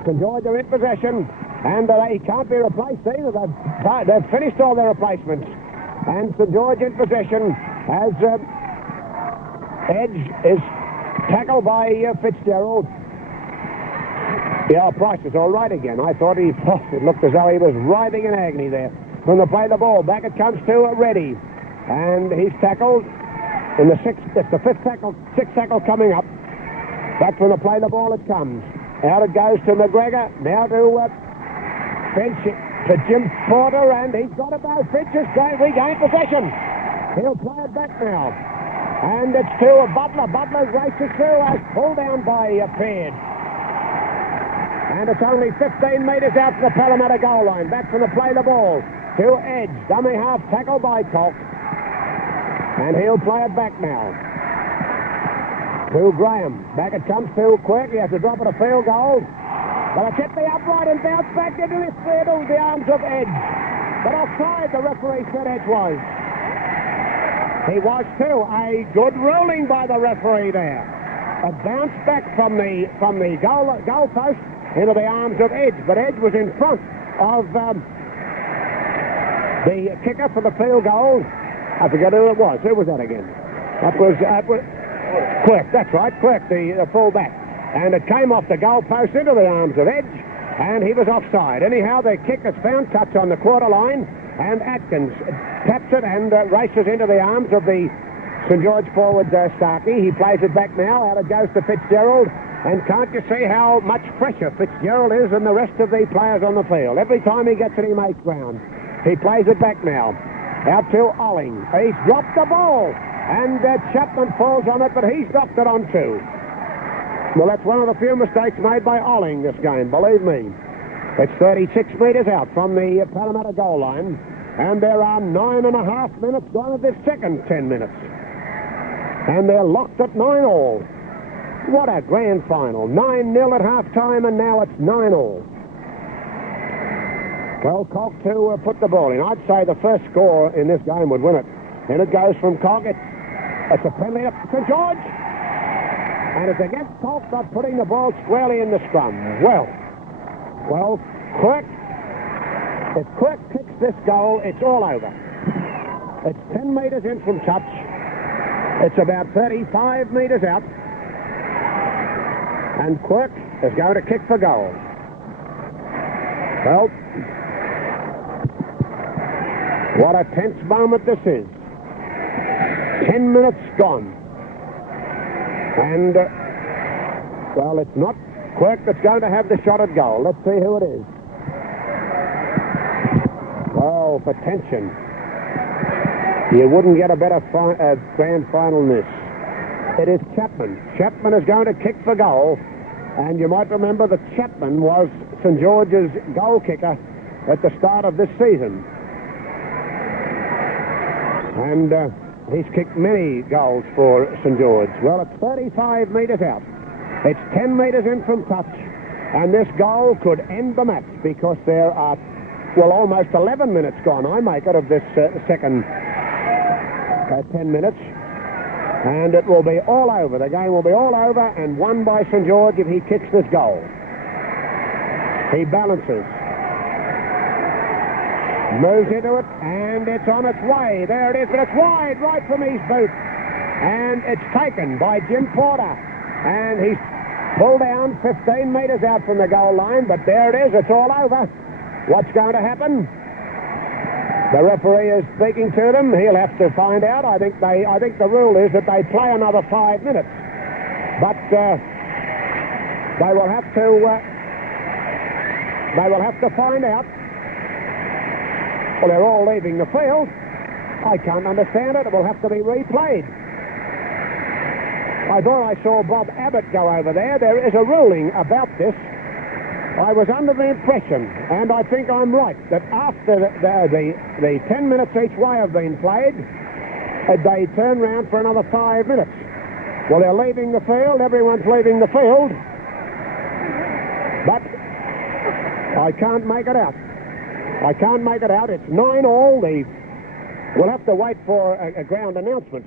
St George are in possession. And he can't be replaced either. They've finished all their replacements. And St George in possession as... Edge is Tackle by Fitzgerald. Yeah, Price is all right again. I thought it looked as though he was writhing in agony there. From the play the ball, back it comes to Reddy. And he's tackled in the sixth, it's the sixth tackle coming up. Back from the play the ball it comes. Out it goes to McGregor. Now to Finch, to Jim Porter, and he's got it though. Finch has regained possession. He'll play it back now. And it's to Butler. Butler races through, pulled down by Peard. And it's only 15 metres out from the Parramatta goal line. Back from the play the ball to Edge. Dummy half tackle by Cox. And he'll play it back now. To Graham. Back it comes to Quirk. He has to drop it a field goal. But it's hit the upright and bounced back into the arms of Edge. But offside, the referee said Edge was. He was too. A good ruling by the referee there. A bounce back from the goal post into the arms of Edge. But Edge was in front of the kicker for the field goal. I forget who it was. Who was that again? That was Quirk. That's right, Quirk, the full-back. And it came off the goal post into the arms of Edge, and he was offside. Anyhow, the kick is found, touch on the quarter line, and Atkins taps it and races into the arms of the St George forward Starkey. He plays it back now. Out it goes to Fitzgerald. And can't you see how much fresher Fitzgerald is than the rest of the players on the field? Every time he gets it, he makes ground. He plays it back now. Out to Olling. He's dropped the ball. And Chapman falls on it, but he's dropped it on too. Well, that's one of the few mistakes made by Olling this game, believe me. It's 36 metres out from the Parramatta goal line. And there are 9.5 minutes gone of this second 10 minutes. And they're locked at 9-all. What a grand final. 9-0 at half-time, and now it's 9-all. Well, Cog to put the ball in. I'd say the first score in this game would win it. And it goes from Cog. It's a penalty up to St George. And it's against Cog not putting the ball squarely in the scrum. Well, Quirk. If Quirk kicks this goal, it's all over. It's 10 metres in from touch. It's about 35 metres out. And Quirk is going to kick for goal. Well, what a tense moment this is. 10 minutes gone. And, well, it's not Quirk that's going to have the shot at goal. Let's see who it is. Oh, for tension. You wouldn't get a better grand final than this. It is Chapman. Chapman is going to kick for goal. And you might remember that Chapman was St George's goal kicker at the start of this season. And he's kicked many goals for St George. Well, it's 35 metres out. It's 10 metres in from touch. And this goal could end the match because there are, well, almost 11 minutes gone, I make it, of this second 10 minutes. And it will be all over. The game will be all over and won by St George if he kicks this goal. He balances. Moves into it, and it's on its way. There it is, but it's wide right from his boot. And it's taken by Jim Porter. And he's pulled down 15 metres out from the goal line, but there it is. It's all over. What's going to happen? The referee is speaking to them. He'll have to find out. I think the rule is that they play another 5 minutes. But they will have to find out. Well, they're all leaving the field. I can't understand it. It will have to be replayed. I thought I saw Bob Abbott go over there. There is a ruling about this. I was under the impression, and I think I'm right, that after the 10 minutes each way have been played, they turn round for another 5 minutes. Well, they're leaving the field. Everyone's leaving the field. But I can't make it out. I can't make it out. It's 9-all. We'll have to wait for a ground announcement.